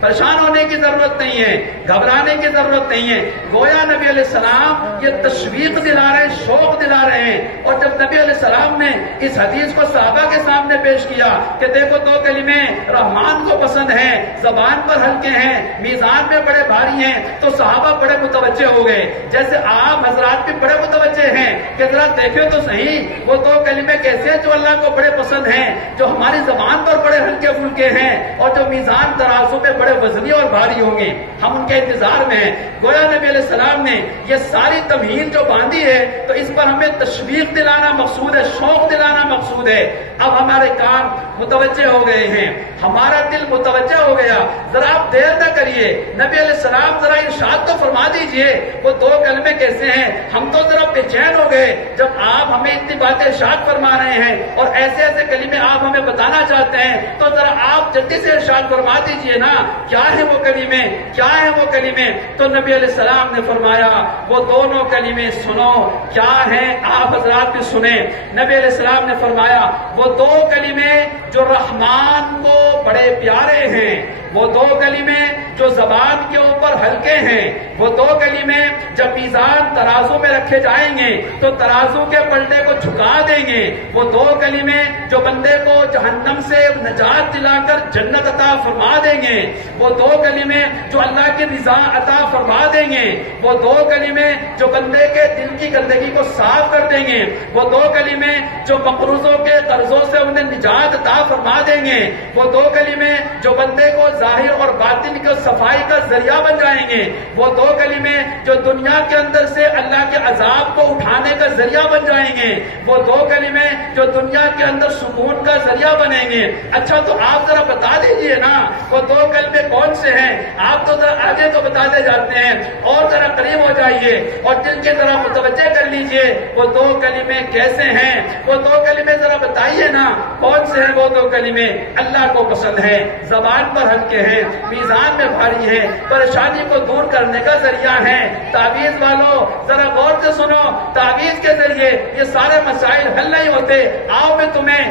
پریشان ہونے کی ضرورت نہیں ہے, گھبرانے کی ضرورت نہیں ہے. گویا نبی علیہ السلام یہ تشویق دلا رہے ہیں, شوق دلا رہے ہیں. اور جب نبی علیہ السلام نے اس حدیث کو صحابہ کے سامنے پیش کیا کہ دیکھو دو کلمے رحمان کو پسند ہیں, زبان پر ہلکے ہیں, میزان میں بڑے بھاری ہیں, تو صحابہ بڑے متوجہ ہو گئے. جیسے آپ حضرات بھی بڑے متوجہ ہیں کہ ذرا دیکھو تو صحیح وہ دو کلمے کیسے ہیں جو اللہ کو بڑے پسند ہیں, جو ہماری زبان پر بڑے ہلکے پھلکے ہیں اور جو میزان ترازو میں وزنی اور بھاری ہوں گے. ہم ان کے انتظار میں ہیں. گویا نبی علیہ السلام نے یہ ساری تمہید جو باندھی ہے تو اس پر ہمیں تشویق دلانا مقصود ہے, شوق دلانا مقصود ہے. اب ہمارے کان متوجہ ہو گئے ہیں, ہمارا دل متوجہ ہو گیا. ذرا آپ دیر نہ کریے, نبی علیہ السلام ذرا ارشاد تو فرما دیجئے وہ دو کلمے کیسے ہیں. ہم تو ذرا بے چین ہو گئے جب آپ ہمیں اتنی باتیں ارشاد فرما رہے ہیں اور ایسے ایسے کلمے آپ ہمیں بتانا چاہتے ہیں, تو ذرا آپ جلدی سے ارشاد فرما دیجئے نا کیا ہے وہ کلمے, کیا ہے وہ کلمے. تو نبی علیہ السلام نے فرمایا وہ دونوں کلمے سنو. کیا ہیں آپ حضرات بھی سنیں. نبی علیہ السلام نے فرمایا وہ دو کلمے جو رحمان کو بڑے پیارے ہیں, وہ دو کلمے جو زبان کے اوپر ہلکے ہیں, وہ دو کلمے جب میزان ترازو میں رکھے جائیں گے تو ترازو کے پلٹے کو جھکا دیں گے, وہ دو کلمے جو بندے کو جہنم سے نجات دلا کر جنت عطا فرما دیں گے, وہ دو کلمے جو اللہ کی رضا عطا فرما دیں گے, وہ دو کلمے جو بندے کے دل کی گندگی کو صاف کر دیں گے, وہ دو کلمے جو مقروضوں کے قرضوں سے انہیں نجات عطا فرما دیں گے, وہ دو کلمے جو بندے کو ظاہر اور باطن کی صفائی کا ذریعہ بن جائیں گے, وہ دو کلمے جو دنیا کے اندر سے اللہ کے عذاب کو اٹھانے کا ذریعہ بن جائیں گے, وہ دو کلمے جو دنیا کے اندر سکون کا ذریعہ بنیں گے. اچھا تو آپ ذرا بتا دیجئے نا وہ دو کلمے کون سے ہیں. آپ تو ذرا آگے تو بتاتے جاتے ہیں, اور ذرا قریب ہو جائیے اور دل کے ذرا متوجہ کر لیجئے وہ دو کلمے کیسے ہیں. وہ دو کلمے ذرا بتائیے نا کون سے ہیں وہ دو کلمے. اللہ کو پسند ہے, زبان پر ہلکے ہیں, میزان میں بھاری ہے, پریشانی کو دور کرنے کا ذریعہ ہے. تعویذ والوں ذرا غور سے سنو, تعویذ کے ذریعے یہ سارے مسائل حل نہیں ہوتے. آؤ میں تمہیں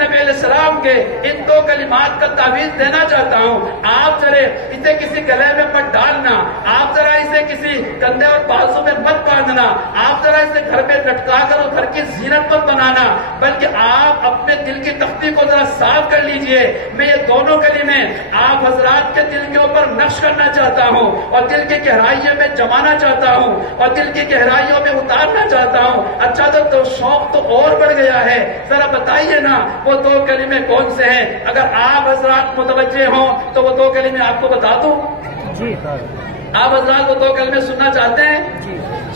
نبی علیہ السلام کے ان دو کلمات کا تعویذ دینا چاہتا ہوں. آپ ذرا اسے کسی گلے میں مت ڈالنا, آپ ذرا اسے کسی کندھے اور بازو میں مت باندھنا, آپ ذرا اسے گھر میں لٹکا کر اور گھر کی زینت مت بنانا, بلکہ آپ اپنے دل کی تختی کو ذرا صاف کر لیجئے. میں یہ دونوں کلمے آپ حضرات کے دل کے اوپر نقش کرنا چاہتا ہوں اور دل کی گہرائیوں میں جمانا چاہتا ہوں اور دل کی گہرائیوں میں اتارنا چاہتا ہوں. اچھا تو شوق تو اور بڑھ گیا ہے. ذرا بتائیے نا وہ دو کلمے کون سے ہیں. اگر آپ حضرات متوجہ ہوں تو وہ دو کلمے آپ کو بتا دوں. آپ حضرات وہ دو کلمے سننا چاہتے ہیں؟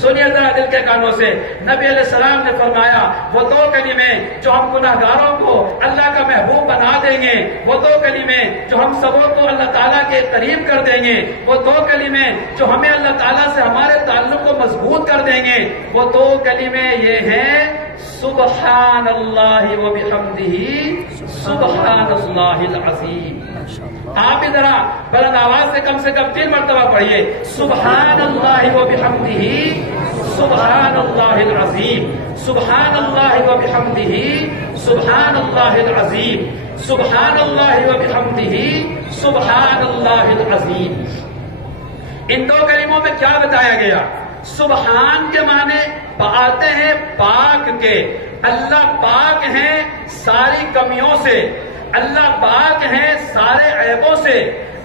سنیے ذرا دل کے کانوں سے، نبی علیہ السلام نے فرمایا وہ دو کلمے جو ہم گناہگاروں کو اللہ کا محبوب بنا دیں گے، وہ دو کلمے جو ہم سبوں کو اللہ تعالیٰ کے قریب کر دیں گے، وہ دو کلمے جو ہمیں اللہ تعالیٰ سے ہمارے تعلق کو مضبوط کر دیں گے، وہ دو کلمے یہ ہیں سبحان اللہ و بحمدہ سبحان اللہ العظیم۔ آپ بھی ذرا بلند آواز سے کم 3 مرتبہ پڑھیے، سبحان اللہ و بحمدہ سبحان اللہ العظیم، سبحان اللہ و بحمدہ سبحان اللہ العظیم، سبحان اللہ و بحمدہ سبحان اللہ العظیم۔ ان دو کلموں میں کیا بتایا گیا؟ سبحان کے معنی آتے ہیں پاک کے، اللہ پاک ہیں ساری کمیوں سے، اللہ پاک ہیں سارے عیبوں سے،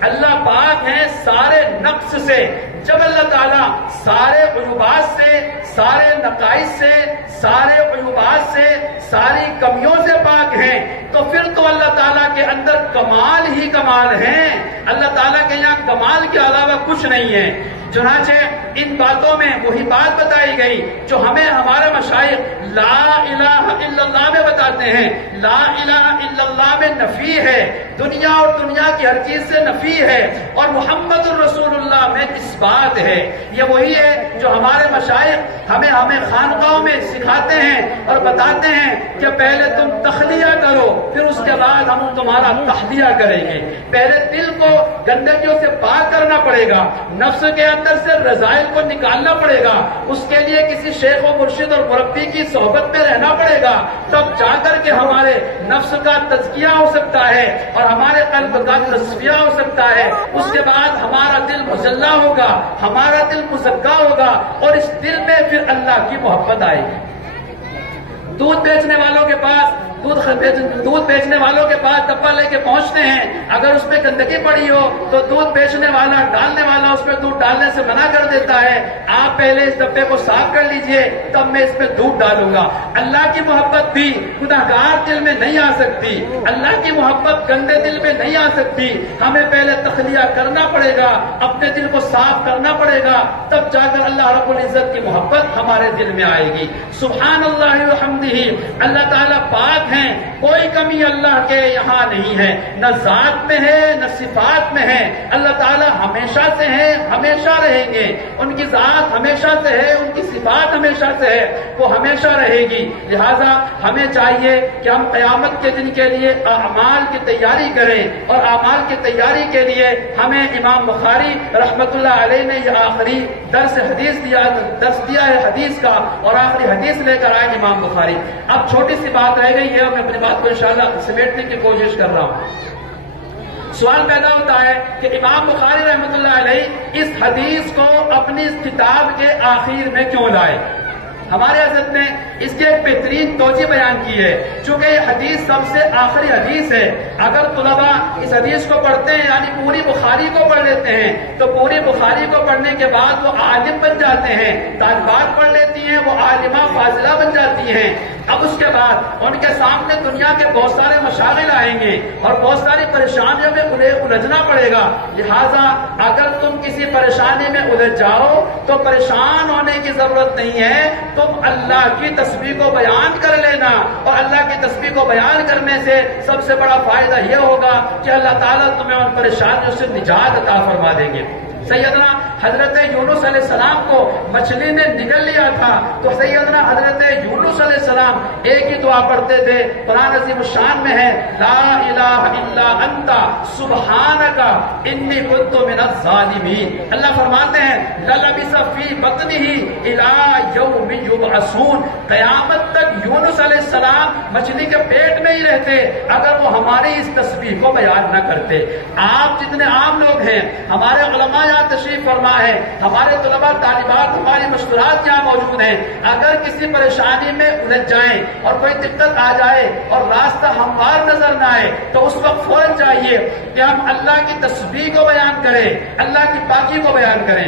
اللہ پاک ہیں سارے نقص سے۔ جب اللہ تعالیٰ سارے عیوبات سے، سارے نقائص سے، سارے عیوبات سے، ساری کمیوں سے پاک ہیں تو پھر تو اللہ تعالیٰ کے اندر کمال ہی کمال ہیں۔ اللہ تعالیٰ کے یہاں کمال کے علاوہ کچھ نہیں ہے۔ چنانچہ ان باتوں میں وہی بات بتائی گئی جو ہمیں ہمارے مشائخ لا الہ الا اللہ میں بتاتے ہیں۔ لا الہ الا اللہ میں نفی ہے، دنیا اور دنیا کی ہر چیز سے نفی ہے، اور محمد الرسول اللہ میں اس بات ہے۔ یہ وہی ہے جو ہمارے مشائخ ہمیں خانقاہوں میں سکھاتے ہیں اور بتاتے ہیں کہ پہلے تم تخلیہ کرو، پھر اس کے بعد ہم تمہارا تحلیہ کریں گے۔ پہلے دل کو گندگیوں سے پاک کرنا پڑے گا، نفس کے اندر سے رذائل کو نکالنا پڑے گا، اس کے لیے کسی شیخ و مرشد اور مربی کی صحبت میں رہنا پڑے گا، تب جا کر کے ہمارے نفس کا تزکیہ ہو سکتا ہے اور ہمارے قلب کا تصفیہ ہو سکتا ہے۔ اس کے بعد ہمارا دل مزلہ ہوگا، ہمارا دل مزکا ہوگا، اور اس دل میں پھر اللہ کی محبت آئے گی۔ دودھ بیچنے والوں کے پاس دودھ بیچنے والوں کے پاس ڈبہ لے کے پہنچتے ہیں، اگر اس میں گندگی پڑی ہو تو دودھ بیچنے والا ڈالنے والا اس میں دودھ ڈالنے سے منع کر دیتا ہے، آپ پہلے اس ڈبے کو صاف کر لیجئے تب میں اس میں دودھ ڈالوں گا۔ اللہ کی محبت بھی گناہگار دل میں نہیں آ سکتی، اللہ کی محبت گندے دل میں نہیں آ سکتی، ہمیں پہلے تخلیہ کرنا پڑے گا، اپنے دل کو صاف کرنا پڑے گا، تب جا کر اللہ رب العزت کی محبت ہمارے دل میں آئے گی۔ سبحان اللہ وحمدہ، اللہ تعالیٰ پاک ہیں، کوئی کمی اللہ کے یہاں نہیں ہے، نہ ذات میں ہے نہ صفات میں ہے۔ اللہ تعالیٰ ہمیشہ سے ہیں، ہمیشہ رہیں گے، ان کی ذات ہمیشہ سے ہے، ان کی صفات ہمیشہ سے ہے، وہ ہمیشہ رہے گی۔ لہذا ہمیں چاہیے کہ ہم قیامت کے دن کے لیے اعمال کی تیاری کریں، اور اعمال کی تیاری کے لیے ہمیں امام بخاری رحمۃ اللہ علیہ نے یہ آخری درس دیا ہے حدیث کا، اور آخری حدیث لے کر آئے امام بخاری۔ اب چھوٹی سی بات رہ گئی ہے، میں اپنی بات کو انشاءاللہ سمیٹنے کی کوشش کر رہا ہوں۔ سوال پیدا ہوتا ہے کہ امام بخاری رحمۃ اللہ علیہ اس حدیث کو اپنی اس کتاب کے آخر میں کیوں لائے؟ ہمارے حضرت نے اس کی ایک بہترین توجہ بیان کی ہے، چونکہ یہ حدیث سب سے آخری حدیث ہے۔ اگر طلباء اس حدیث کو پڑھتے ہیں، یعنی پوری بخاری کو پڑھ لیتے ہیں، تو پوری بخاری کو پڑھنے کے بعد وہ عالم بن جاتے ہیں، طالبات پڑھ لیتی ہیں، وہ عالمہ فاضلہ بن جاتی ہیں۔ اب اس کے بعد ان کے سامنے دنیا کے بہت سارے مشاغل آئیں گے اور بہت ساری پریشانیوں میں الجھنا پڑے گا۔ لہٰذا اگر تم کسی پریشانی میں الجھ جاؤ تو پریشان ہونے کی ضرورت نہیں ہے، تم اللہ کی تسبیح کو بیان کر لینا، اور اللہ کی تسبیح کو بیان کرنے سے سب سے بڑا فائدہ یہ ہوگا کہ اللہ تعالیٰ تمہیں ان پریشانیوں سے نجات عطا فرما دیں گے۔ سیدنا حضرت یونس علیہ السلام کو مچھلی نے نگل لیا تھا، تو سیدنا حضرت یونس علیہ السلام ایک ہی دعا پڑھتے تھے، قرآن عظیم الشان میں ہے، لا الہ الا انت سبحانک انی کنت من الظالمین۔ اللہ فرماتے ہیں للبث فی بطنہ الی یوم یبعثون، قیامت تک یونس علیہ السلام مچھلی کے پیٹ میں ہی رہتے اگر وہ ہماری اس تسبیح کو بیان نہ کرتے۔ آپ جتنے عام لوگ ہیں، ہمارے علماء تشریف فرما ہے، ہمارے طلباء طالبات ہماری مشورات یہاں موجود ہیں، اگر کسی پریشانی میں الجھ جائیں اور کوئی دقت آ جائے اور راستہ ہموار نظر نہ آئے تو اس وقت فوراً چاہیے کہ ہم اللہ کی تسبیح کو بیان کریں، اللہ کی پاکی کو بیان کریں۔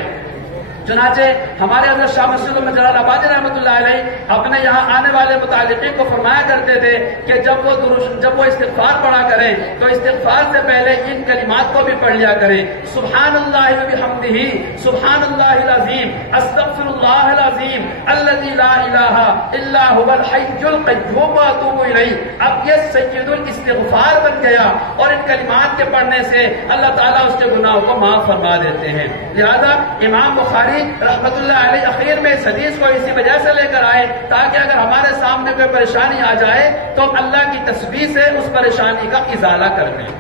چنانچہ ہمارے حضرت شاہ مسجد میں جلال آبادی رحمۃ اللہ علیہ اپنے یہاں آنے والے متعلقین کو فرمایا کرتے تھے کہ جب وہ استغفار پڑھا کریں تو استغفار سے پہلے ان کلمات کو بھی پڑھ لیا کریں، سبحان اللہ و بحمدہ، سبحان اللہ العظیم، استغفر اللہ العظیم الذی لا الہ الا هو الحی القیوم واتوب الیہ۔ اب یہ سید الاستغفار بن گیا اور ان کلمات کے پڑھنے سے اللہ تعالیٰ اس کے گناہوں کو معاف فرما دیتے ہیں۔ لہذا امام بخاری رحمت اللہ علیہ اخیر میں اس حدیث کو اسی وجہ سے لے کر آئے تاکہ اگر ہمارے سامنے کوئی پریشانی آ جائے تو ہم اللہ کی تسبیح سے اس پریشانی کا ازالہ کر دیں۔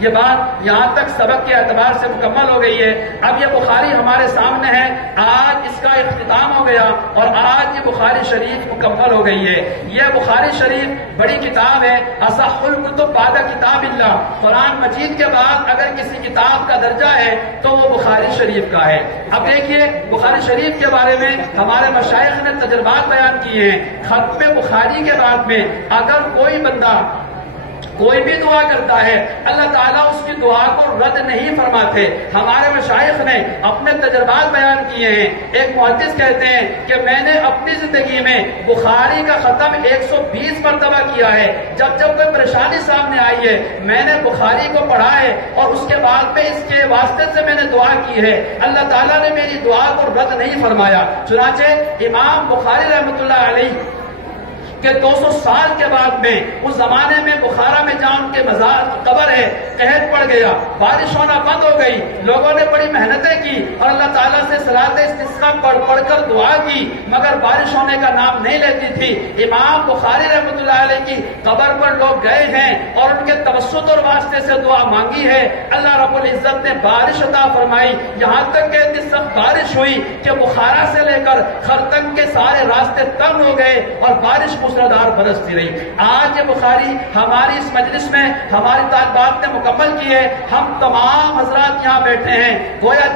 یہ بات یہاں تک سبق کے اعتبار سے مکمل ہو گئی ہے۔ اب یہ بخاری ہمارے سامنے ہے، آج اس کا اختتام ہو گیا اور آج یہ بخاری شریف مکمل ہو گئی ہے۔ یہ بخاری شریف بڑی کتاب ہے، اصح الکتب بعد کتاب اللہ، قرآن مجید کے بعد اگر کسی کتاب کا درجہ ہے تو وہ بخاری شریف کا ہے۔ اب دیکھیے بخاری شریف کے بارے میں ہمارے مشائخ نے تجربات بیان کیے ہیں۔ ختم بخاری کے بعد میں اگر کوئی بندہ کوئی بھی دعا کرتا ہے اللہ تعالیٰ اس کی دعا کو رد نہیں فرماتے۔ ہمارے مشائخ نے اپنے تجربات بیان کیے ہیں۔ ایک محدث کہتے ہیں کہ میں نے اپنی زندگی میں بخاری کا ختم 120 مرتبہ کیا ہے۔ جب کوئی پریشانی سامنے آئی ہے میں نے بخاری کو پڑھا ہے اور اس کے بعد میں اس کے واسطے سے میں نے دعا کی ہے، اللہ تعالیٰ نے میری دعا کو رد نہیں فرمایا۔ چنانچہ امام بخاری رحمۃ اللہ علیہ کہ 200 سال کے بعد میں اس زمانے میں بخارا میں جہاں ان کے مزار قبر ہے قحط پڑ گیا، بارش ہونا بند ہو گئی، لوگوں نے بڑی محنتیں کی اور اللہ تعالیٰ سے صلاۃ استسقاء پڑھ کر دعا کی مگر بارش ہونے کا نام نہیں لیتی تھی۔ امام بخاری رحمۃ اللہ علیہ کی قبر پر لوگ گئے ہیں اور ان کے توسط اور واسطے سے دعا مانگی ہے، اللہ رب العزت نے بارش عطا فرمائی، یہاں تک کہ اتنی سخت بارش ہوئی کہ بخارا سے لے کر خرطنگ کے سارے راستے تنگ ہو گئے اور بارش موسلادھار برستی رہی۔ آج یہ بخاری ہماری اس مجلس میں ہماری طالبات نے مکمل کی ہے، ہم تمام حضرات یہاں بیٹھے ہیں، گویا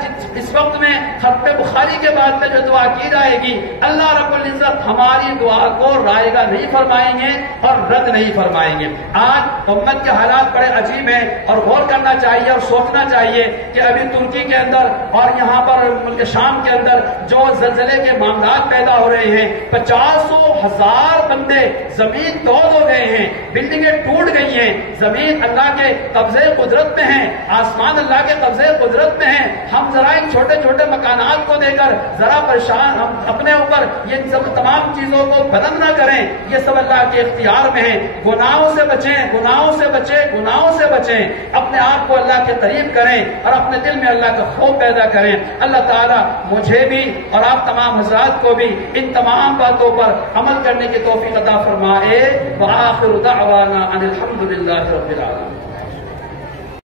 اس وقت میں ختم بخاری کے بعد میں جو دعا کی جائے گی اللہ رب العزت ہماری دعا کو رائے گا نہیں فرمائیں گے اور رد نہیں فرمائیں گے۔ آج امت کے حالات بڑے عجیب ہیں اور غور کرنا چاہیے اور سوچنا چاہیے کہ ابھی ترکی کے اندر اور یہاں پر ملک شام کے اندر جو زلزلے کے معاملات پیدا ہو رہے ہیں، 50,000 بندے زمین دود ہو گئے ہیں، بلڈنگیں ٹوٹ گئی ہیں، زمین اللہ کے قبضے قدرت میں ہیں، آسمان اللہ کے قبضے قدرت میں ہیں۔ ہم ذرا ان چھوٹے چھوٹے مکانات کو دے کر ذرا پریشان، ہم اپنے اوپر یہ سب تمام چیزوں کو بلند نہ کریں، یہ سب اللہ کے اختیار میں ہیں۔ گناہوں سے بچیں، گناہوں سے بچیں، گناہوں سے بچیں، اپنے آپ کو اللہ کے قریب کریں اور اپنے دل میں اللہ کا خوف پیدا کریں۔ اللہ تعالیٰ مجھے بھی اور آپ تمام حضرات کو بھی ان تمام باتوں پر عمل کرنے کی توفیق عطا فرمائے۔ وآخر دعوانا ان الحمد للہ رب العالمین۔